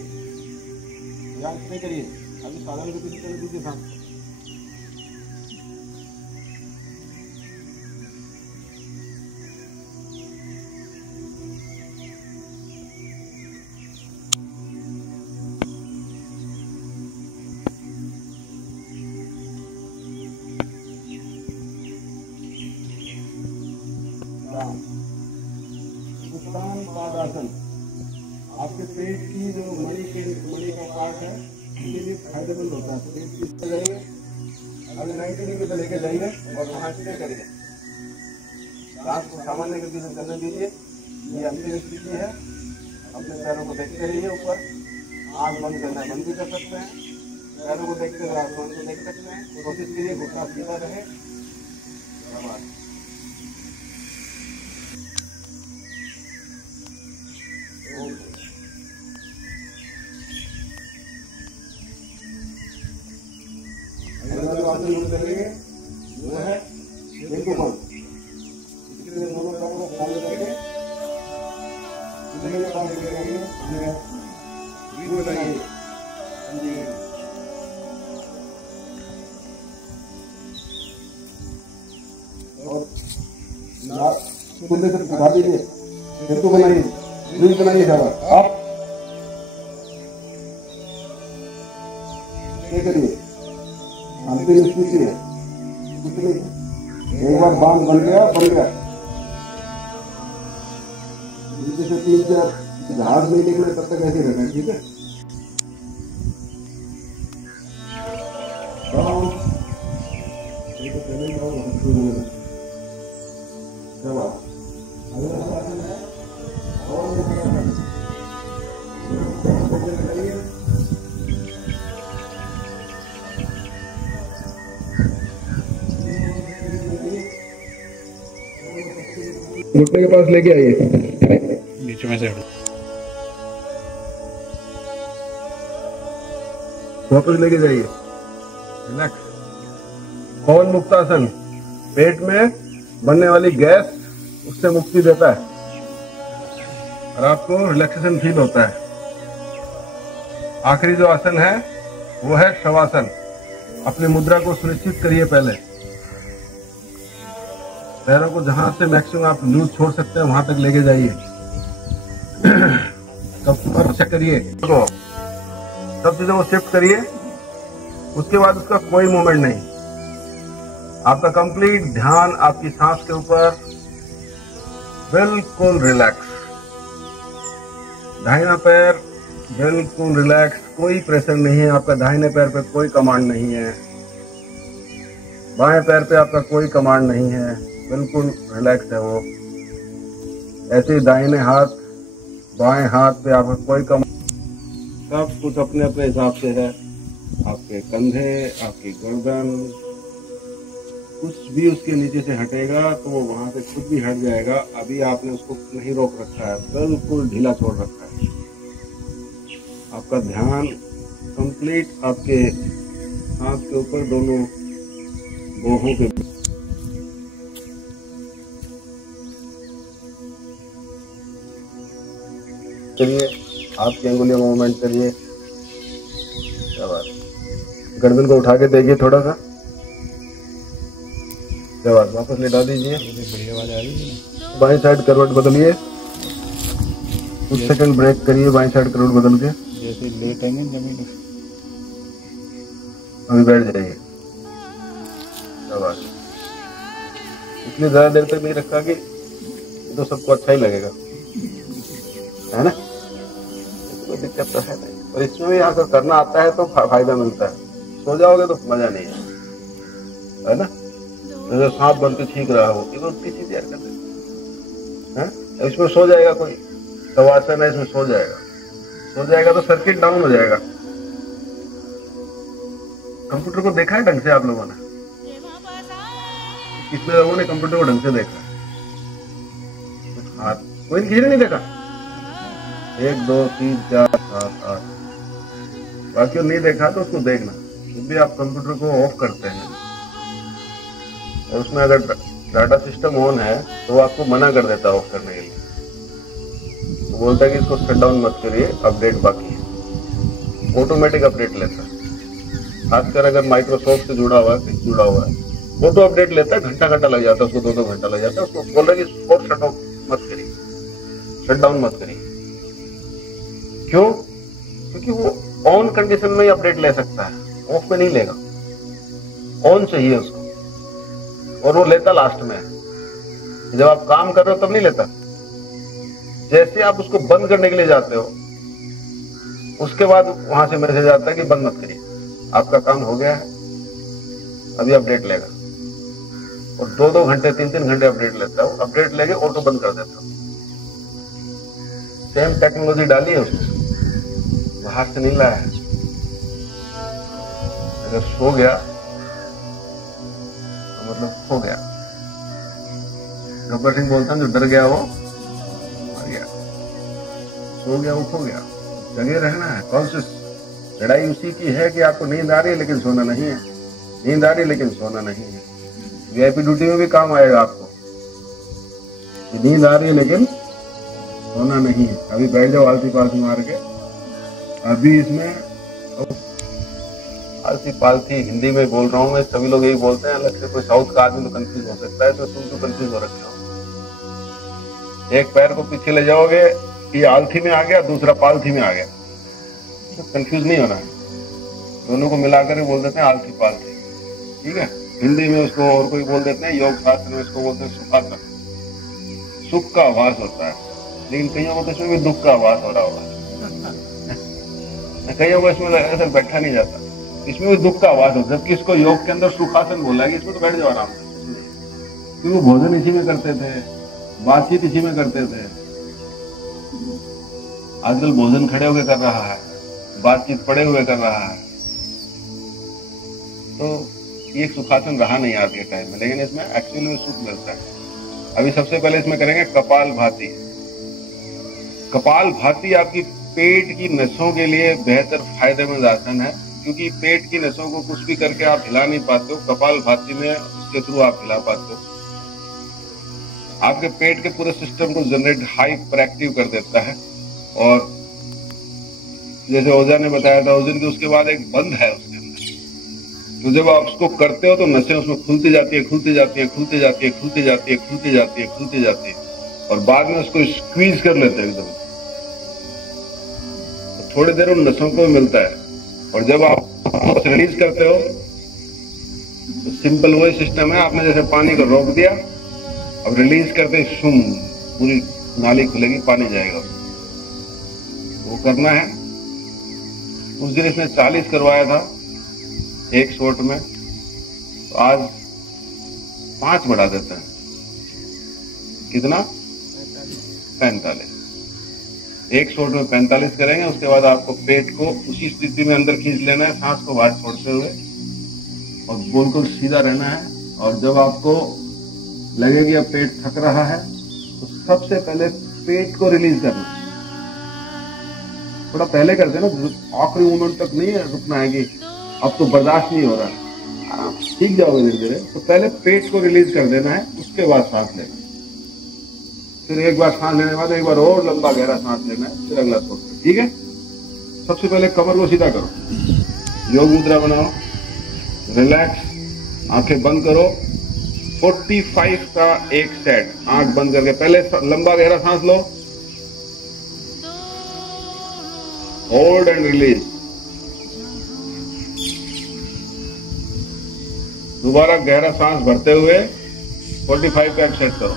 ध्यान से करिए। अभी साधारण को किसी तरह दीजिए सांस। उत्तान पादासन आपके पेट की जो मणि का पार्ट है उसके लिए फायदेमंद होता है। पेट की तरह करेंगे, अभी 90 डिग्री पे लेके जाइए और वहाँ से करिए। सांस को सामान्य गति से चलने दीजिए। ये अंतिम स्थिति है। अपने पैरों को देखते रहिए ऊपर। आँख बंद करना है, बंद भी कर सकते हैं, पैरों को देखते हुए आसमान को देख सकते हैं। कोशिश कीजिए घुटना सीधा रहे। आसन यूज करेंगे वो है देखो मन, इसके लिए दोनों पैरों को फॉलो करके दूसरे का काम करेंगे। हमें वीडियो बनाइए और कुंडे से उठा दीजिए, फिर तो बनाइए, वीडियो बनाइए सारा आप क्या करिए। अंतिम स्थिति है, कुछ नहीं, एक बार बांध बन गया। नीचे से 3-4 जहाज नहीं निकले तब तक ऐसे रहना है, ठीक है। घुटने के पास लेके आइए, नीचे में से वापस लेके जाइए। रिलैक्स। कौन मुक्तासन पेट में बनने वाली गैस उससे मुक्ति देता है और आपको रिलैक्सेशन फील होता है। आखिरी जो आसन है वो है शवासन। अपनी मुद्रा को सुनिश्चित करिए। पहले पैरों को जहां से मैक्सिमम आप लूज छोड़ सकते हैं वहां तक लेके जाइए। सब चेक करिए, सब चीजों को शिफ्ट करिए। उसके बाद उसका कोई मूवमेंट नहीं, आपका कंप्लीट ध्यान आपकी सांस के ऊपर, बिल्कुल रिलैक्स। दाहिना पैर बिल्कुल रिलैक्स, कोई प्रेशर नहीं है। आपका दाहिने पैर पे कोई कमांड नहीं है, बाएं पैर पे आपका कोई कमांड नहीं है, बिल्कुल रिलैक्स है वो। ऐसे ही दाहिने हाथ बाएं हाथ पे आपका कोई कमांड, सब कुछ अपने अपने हिसाब से है। आपके कंधे, आपकी गर्दन, कुछ भी उसके नीचे से हटेगा तो वो वहां से खुद भी हट जाएगा। अभी आपने उसको नहीं रोक रखा है, बिल्कुल ढीला छोड़ रखा है। आपका ध्यान कंप्लीट आपके सांस के ऊपर, दोनों बाहों के। चलिए आपकी अंगुलियों को मूवमेंट करिए। क्या बात, गर्दन को उठा के देखिए थोड़ा सा। क्या बात, वापस लेटा दीजिए। बढ़िया आवाज आ रही है। बाएं साइड करवट बदलिए, कुछ सेकंड ब्रेक करिए। बाएं साइड करवट बदल के जैसे लेटेंगे जमीन, अभी बैठ जाइए। क्या बात, इसलिए ज्यादा देर तक नहीं रखा कि तो सबको अच्छा ही लगेगा, है ना। कोई दिक्कत तो है नहीं, और इसमें भी अगर करना आता है तो फायदा मिलता है। सो जाओगे तो मजा नहीं है ना। जैसे सांप बन के छींक रहा हो, ये तो उतनी चीज हरकत है। इसमें सो जाएगा कोई, शवासन है, इसमें सो जाएगा तो सर्किट डाउन हो जाएगा। कंप्यूटर को देखा है ढंग से आप लोगों ने? कितने लोगों ने कंप्यूटर को ढंग से देखा? हाथ कोई नहीं देखा। 1 2 3 4 7 8, बाकी नहीं देखा तो उसको देखना। जब भी आप कंप्यूटर को ऑफ करते हैं और उसमें अगर डाटा सिस्टम ऑन है तो वो आपको मना कर देता है ऑफ करने के लिए। तो बोलता है कि इसको शट डाउन मत करिए, अपडेट बाकी है। ऑटोमेटिक अपडेट लेता है, खासकर अगर माइक्रोसॉफ्ट से जुड़ा हुआ है, ऑटो अपडेट लेता है। घंटा लग जाता है उसको, 2 घंटा लग जाता है उसको। बोल रहे कि शट डाउन मत करिए, शट डाउन मत करिए। क्यों? क्योंकि वो ऑन कंडीशन में ही अपडेट ले सकता है, ऑफ में नहीं लेगा। ऑन चाहिए उसको, और वो लेता लास्ट में। जब आप काम कर रहे हो तब नहीं लेता। जैसे आप उसको बंद करने के लिए जाते हो, उसके बाद वहां से मैसेज आता है कि बंद मत करिए, आपका काम हो गया है, अभी अपडेट लेगा। और 2 घंटे 3 घंटे अपडेट लेता है। अपडेट लेके ऑटो बंद कर देता है। सेम टेक्नोलॉजी डाली है उसमें, बाहर से नहीं लाया है। अगर सो गया तो मतलब खो गया। गब्बर सिंह बोलता है जो डर गया वो मर गया, सो गया वो खो गया। जगे रहना है, कॉन्शियस। लड़ाई उसी की है कि आपको नींद आ रही है लेकिन सोना नहीं है, नींद आ रही है लेकिन सोना नहीं है। वीआईपी ड्यूटी में भी काम आएगा आपको, नींद आ रही है लेकिन सोना नहीं है। अभी बैठ जाओ आलसी पालसी मार के। अभी इसमें आलसी पालसी हिंदी में बोल रहा हूँ मैं, सभी लोग यही बोलते हैं। अलग से कोई साउथ का आदमी तो कंफ्यूज हो सकता है, तो तुम तो कंफ्यूज हो रखे हो। एक पैर को पीछे ले जाओगे, ये आलसी में आ गया, दूसरा पालथी में आ गया, तो कंफ्यूज नहीं होना है। दोनों को मिलाकर ही बोल देते हैं आलसी पालथी, ठीक है। हिंदी में उसको और कोई बोल देते हैं, योग शास्त्र में उसको बोलते हैं सुखासन। सुख का आभास होता है, लेकिन कईयों को तो इसमें भी दुख का आभास हो रहा होगा। कईयों को इसमें ऐसा बैठा नहीं जाता, इसमें भी दुख का आभास होता है। जबकि इसको योग के अंदर सुखासन बोला है कि इसमें तो बैठ जाओ आराम से, क्योंकि वो भोजन इसी में करते थे, बातचीत इसी में करते थे। आजकल भोजन खड़े होकर कर रहा है, बातचीत पड़े हुए कर रहा है, तो ये सुखासन रहा नहीं आज के टाइम में। लेकिन इसमें एक्चुअली में सुख मिलता है। अभी सबसे पहले इसमें करेंगे कपाल भाती। कपाल भाती आपकी पेट की नसों के लिए बेहतर फायदेमंद आसन है, क्योंकि पेट की नसों को कुछ भी करके आप हिला नहीं पाते हो। कपाल भाती में उसके थ्रू आप हिला पाते हो। आपके पेट के पूरे सिस्टम को जनरेट हाइपर एक्टिव कर देता है। और जैसे ओझा ने बताया था उस दिन, उसके बाद एक बंद है उसके अंदर, तो जब आप उसको करते हो तो नसें उसमें खुलती जाती है, खुलती जाती है, खुलती जाती है, खुलती जाती है, खुलती जाती है, खुलती जाती है, और बाद में उसको स्क्वीज कर लेते हैं एकदम। तो थोड़ी देर उन नसों को मिलता है, और जब आप रिलीज करते हो तो सिंपल वही सिस्टम है। आपने जैसे पानी को रोक दिया, अब रिलीज करते शुम पूरी नाली खुलेगी, पानी जाएगा। वो करना है। उस दिन इसने 40 करवाया था एक शॉट में, तो आज 5 बढ़ा देते हैं। कितना? 45। एक शॉट में 45 करेंगे। उसके बाद आपको पेट को उसी स्थिति में अंदर खींच लेना है, सांस को बाहर छोड़ते हुए, और बिल्कुल सीधा रहना है। और जब आपको लगे कि अब पेट थक रहा है, तो सबसे पहले पेट को रिलीज करना है। थोड़ा पहले करते ना, आखिरी मोमेंट तक नहीं रुकना है कि अब तो बर्दाश्त नहीं हो रहा है, आराम सीख जाओगे धीरे धीरे। तो पहले पेट को रिलीज कर देना है, उसके बाद सांस लेना। फिर एक बार सांस लेने के बाद एक बार और लंबा गहरा सांस लेना है, फिर अगला छोड़ना, ठीक है। सबसे पहले कमर को सीधा करो, योग मुद्रा बनाओ, रिलैक्स, आंखें बंद करो। 45 का एक सेट, आंख बंद करके पहले लंबा गहरा सांस लो, होल्ड एंड रिलीज। दोबारा गहरा सांस भरते हुए 45 का एक सेट करो।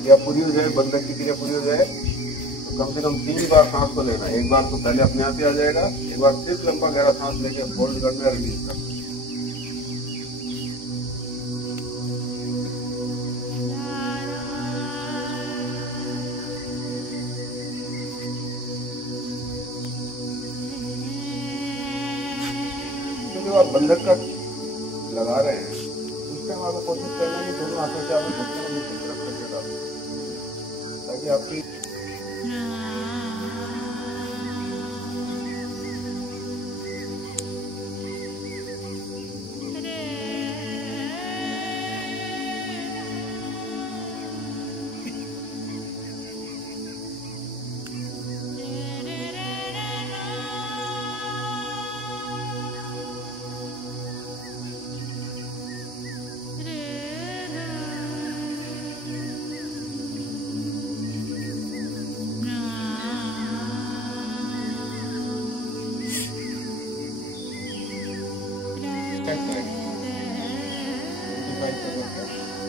क्रिया पूरी हो जाए, बंधक की क्रिया पूरी हो जाए, तो कम से कम 3 बार सांस को लेना। एक बार तो पहले अपने आप ही आ जाएगा, एक बार सिर्फ लंबा गहरा सांस लेके होल्ड करना है, रिलीज करना। जब आप बंधक का लगा रहे हैं, उस टाइम आपको कोशिश करना है कि दोनों हाथों से आप घुटने को नीचे की तरफ करके डालें, ताकि आपकी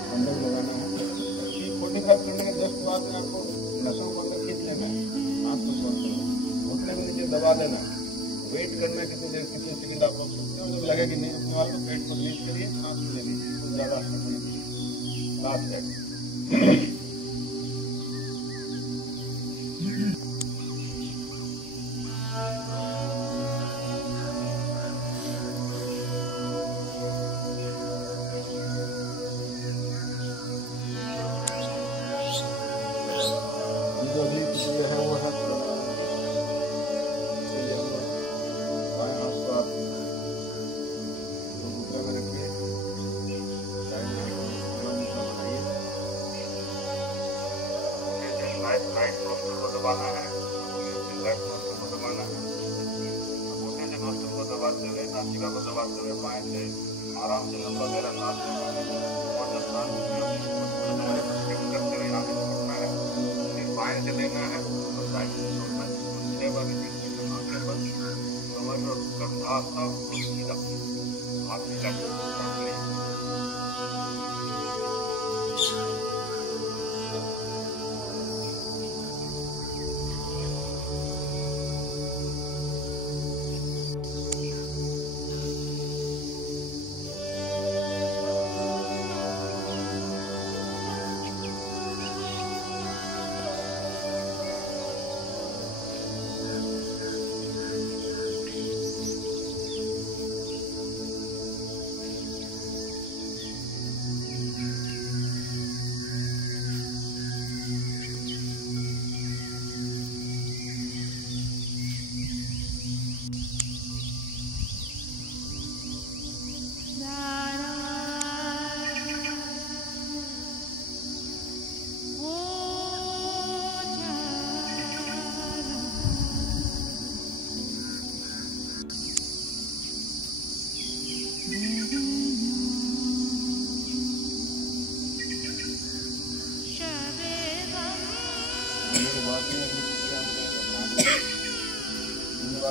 बंधक लगाना है। 45 करने के जस्ट बाद में आपको नसों को अंदर खींच लेना है, आँख को खोल देना, घुटने में नीचे दबा देना, वेट करना कितनी देर, कितने सेकंड आप रोक सकते हो। जब लगे कि नहीं अपने वाले को पेट को रिलीज करिए, सांस को ले लीजिए, कुछ ज़्यादा लास्ट सेट। जो भी ये है वो है बाएं हाथ को आप घुटने में रखिए, राइट नोस्ट्रल को दबाना है, लेफ्ट नोस्ट्रल को दबाना है, घुटने से नोस्ट्रल को दबाते हुए, नासिका को दबाते हुए बाएं से आराम से लंबा गहरा सांस लेना है और जब सांस करते हुए यहाँ पे छोड़ना है, बाएं से लेना है और दाएं से छोड़ना है। 6 बार रिपीट करके आंखें बंद, कमर और कंधा साफ और सीधा, हाथ मिला के सांस लें।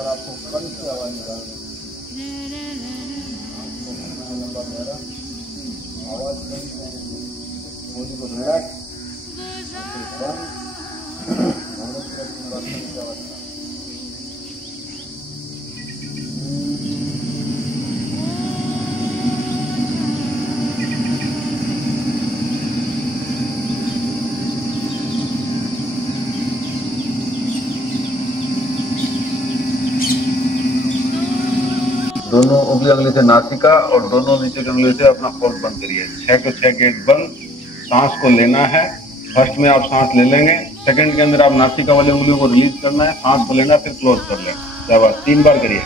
आपको कल से आवाज निकालनी, आपको लंबा गहरा आवाज बॉडी को रिलैक्स दोनों उंगली अंगली से नासिका और दोनों नीचे की उंगली से अपना होल्ड बंद करिए। 6 के 6 गेट बंद। सांस को लेना है, फर्स्ट में आप सांस ले लेंगे, सेकंड के अंदर आप नासिका वाली उंगलियों को रिलीज करना है, सांस को लेना है, फिर क्लोज कर लेना। शाबाश, 3 बार करिए।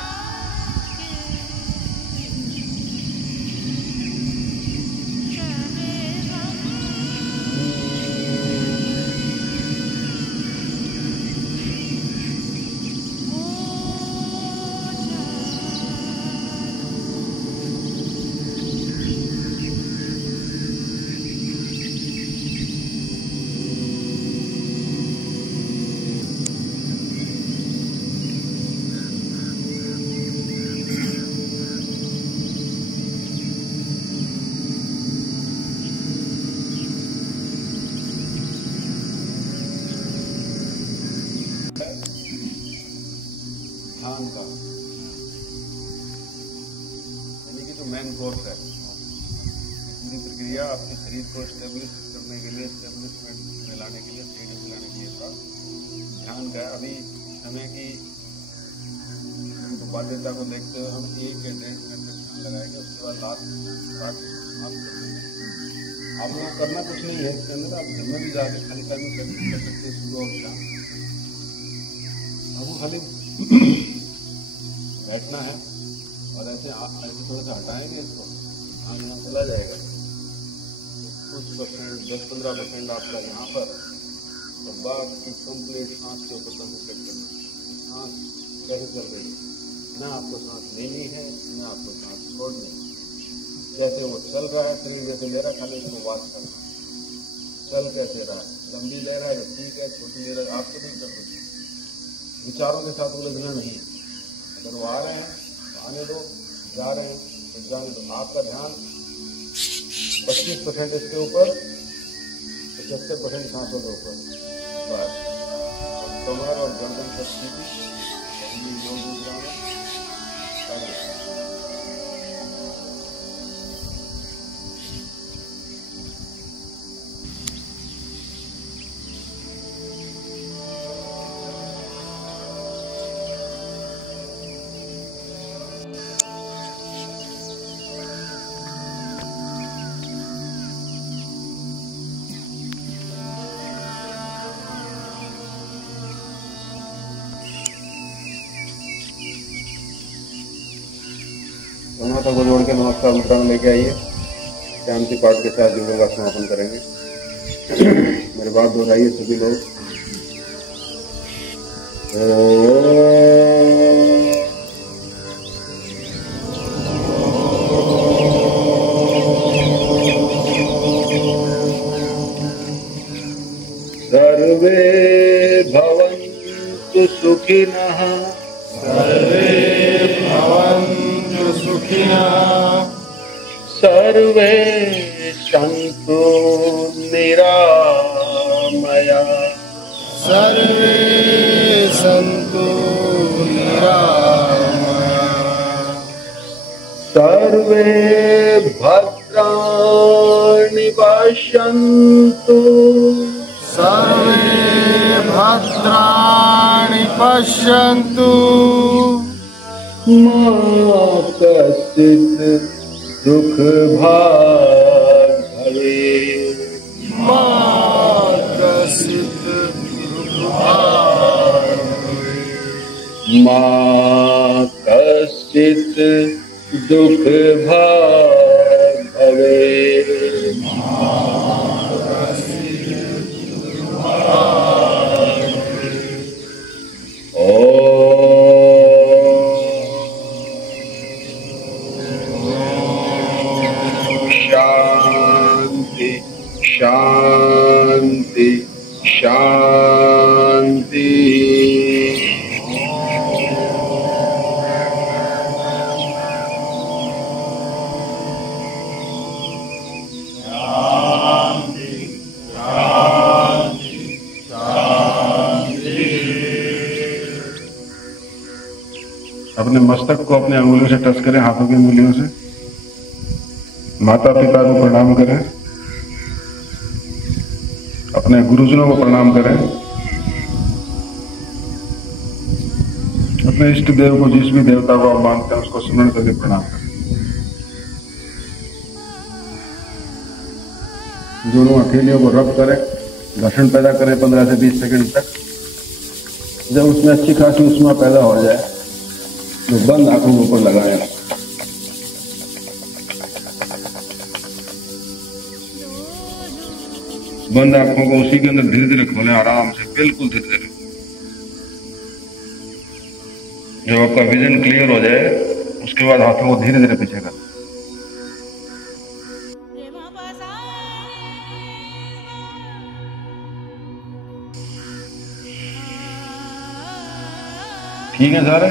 ध्यान का यानी कि जो मेन कोर्स है, पूरी प्रक्रिया आपके शरीर को स्टेब्लिश करने के लिए, स्टेब्लिशमेंट में लाने के लिए, स्टेडियम में लाने के लिए था ध्यान का। अभी समय की बाध्यता को देखते हुए हम 1 या 1.5 मिनट तक ध्यान लगाएंगे, उसके बाद लास्ट समाप्त कर देंगे। आप लोग करना कुछ नहीं है इसके अंदर, आप घर में भी जाके खाली टाइम में कर सकते हैं सुबह और शाम। अब वो खाली बैठना है और ऐसे थोड़ा सा हटाएंगे इसको, हाँ यहाँ चला जाएगा कुछ परसेंट, 10-15% आपका यहाँ पर। तो बाकी कंप्लीट सांस के ऊपर कंसंट्रेट करना, सांस कैसे चल रही है, ना आपको सांस लेनी है ना आपको सांस छोड़नी है, जैसे वो चल रहा है शरीर जैसे ले रहा है, खाली इसको वॉच करना चल कैसे रहा है, लंबी ले रहा है तो ठीक है, छोटी ले रहा है आपको नहीं कर सकते। विचारों के साथ उलझना नहीं, अगर वो आ रहे हैं तो आने दो, जा रहे हैं तो जाने दो। आपका ध्यान 25% इसके ऊपर, 75% सांसों के ऊपर, बस। कमर और गर्दन पर सीधी योग मुद्रा में। दोनों हाथों को जोड़ के नमस्कार मुद्रा में लेके आइए। शांति पाठ के साथ योगा का समापन करेंगे। मेरे बात दोहराइए सभी लोग। सर्वे भवन्तु सुखिनः, सर्वे भवन्तु सुखिनः, सर्वे सन्तु निरामया, सर्वे सन्तु निरामया, सर्वे भद्राणि पश्यन्तु, सर्वे भद्राणि पश्यन्तु, मा कश्चित् दुःख भाग् भवेत्, मा कश्चित् दुःखभाग् भवेत्, मा कश्चित् दुःख भाग् भवेत्। शांति शांति शांति। अपने मस्तक को अपने अंगुलियों से टच करें, हाथों की अंगुलियों से। माता पिता को प्रणाम करें, अपने गुरुजनों को प्रणाम करें, अपने इष्ट देव को, जिस भी देवता को आप मानते हैं उसको स्मरण करके प्रणाम करें। दोनों हथेलियों को रब करें, घर्षण पैदा करें 15 से 20 सेकंड तक। जब उसमें अच्छी खासी उष्मा पैदा हो जाए तो बंद आंखों के ऊपर लगाएं। बंद आंखों को उसी के अंदर धीरे धीरे खोलें, आराम से, बिल्कुल धीरे धीरे। जब आपका विजन क्लियर हो जाए उसके बाद हाथों को धीरे धीरे पीछे करें। ठीक है सारे।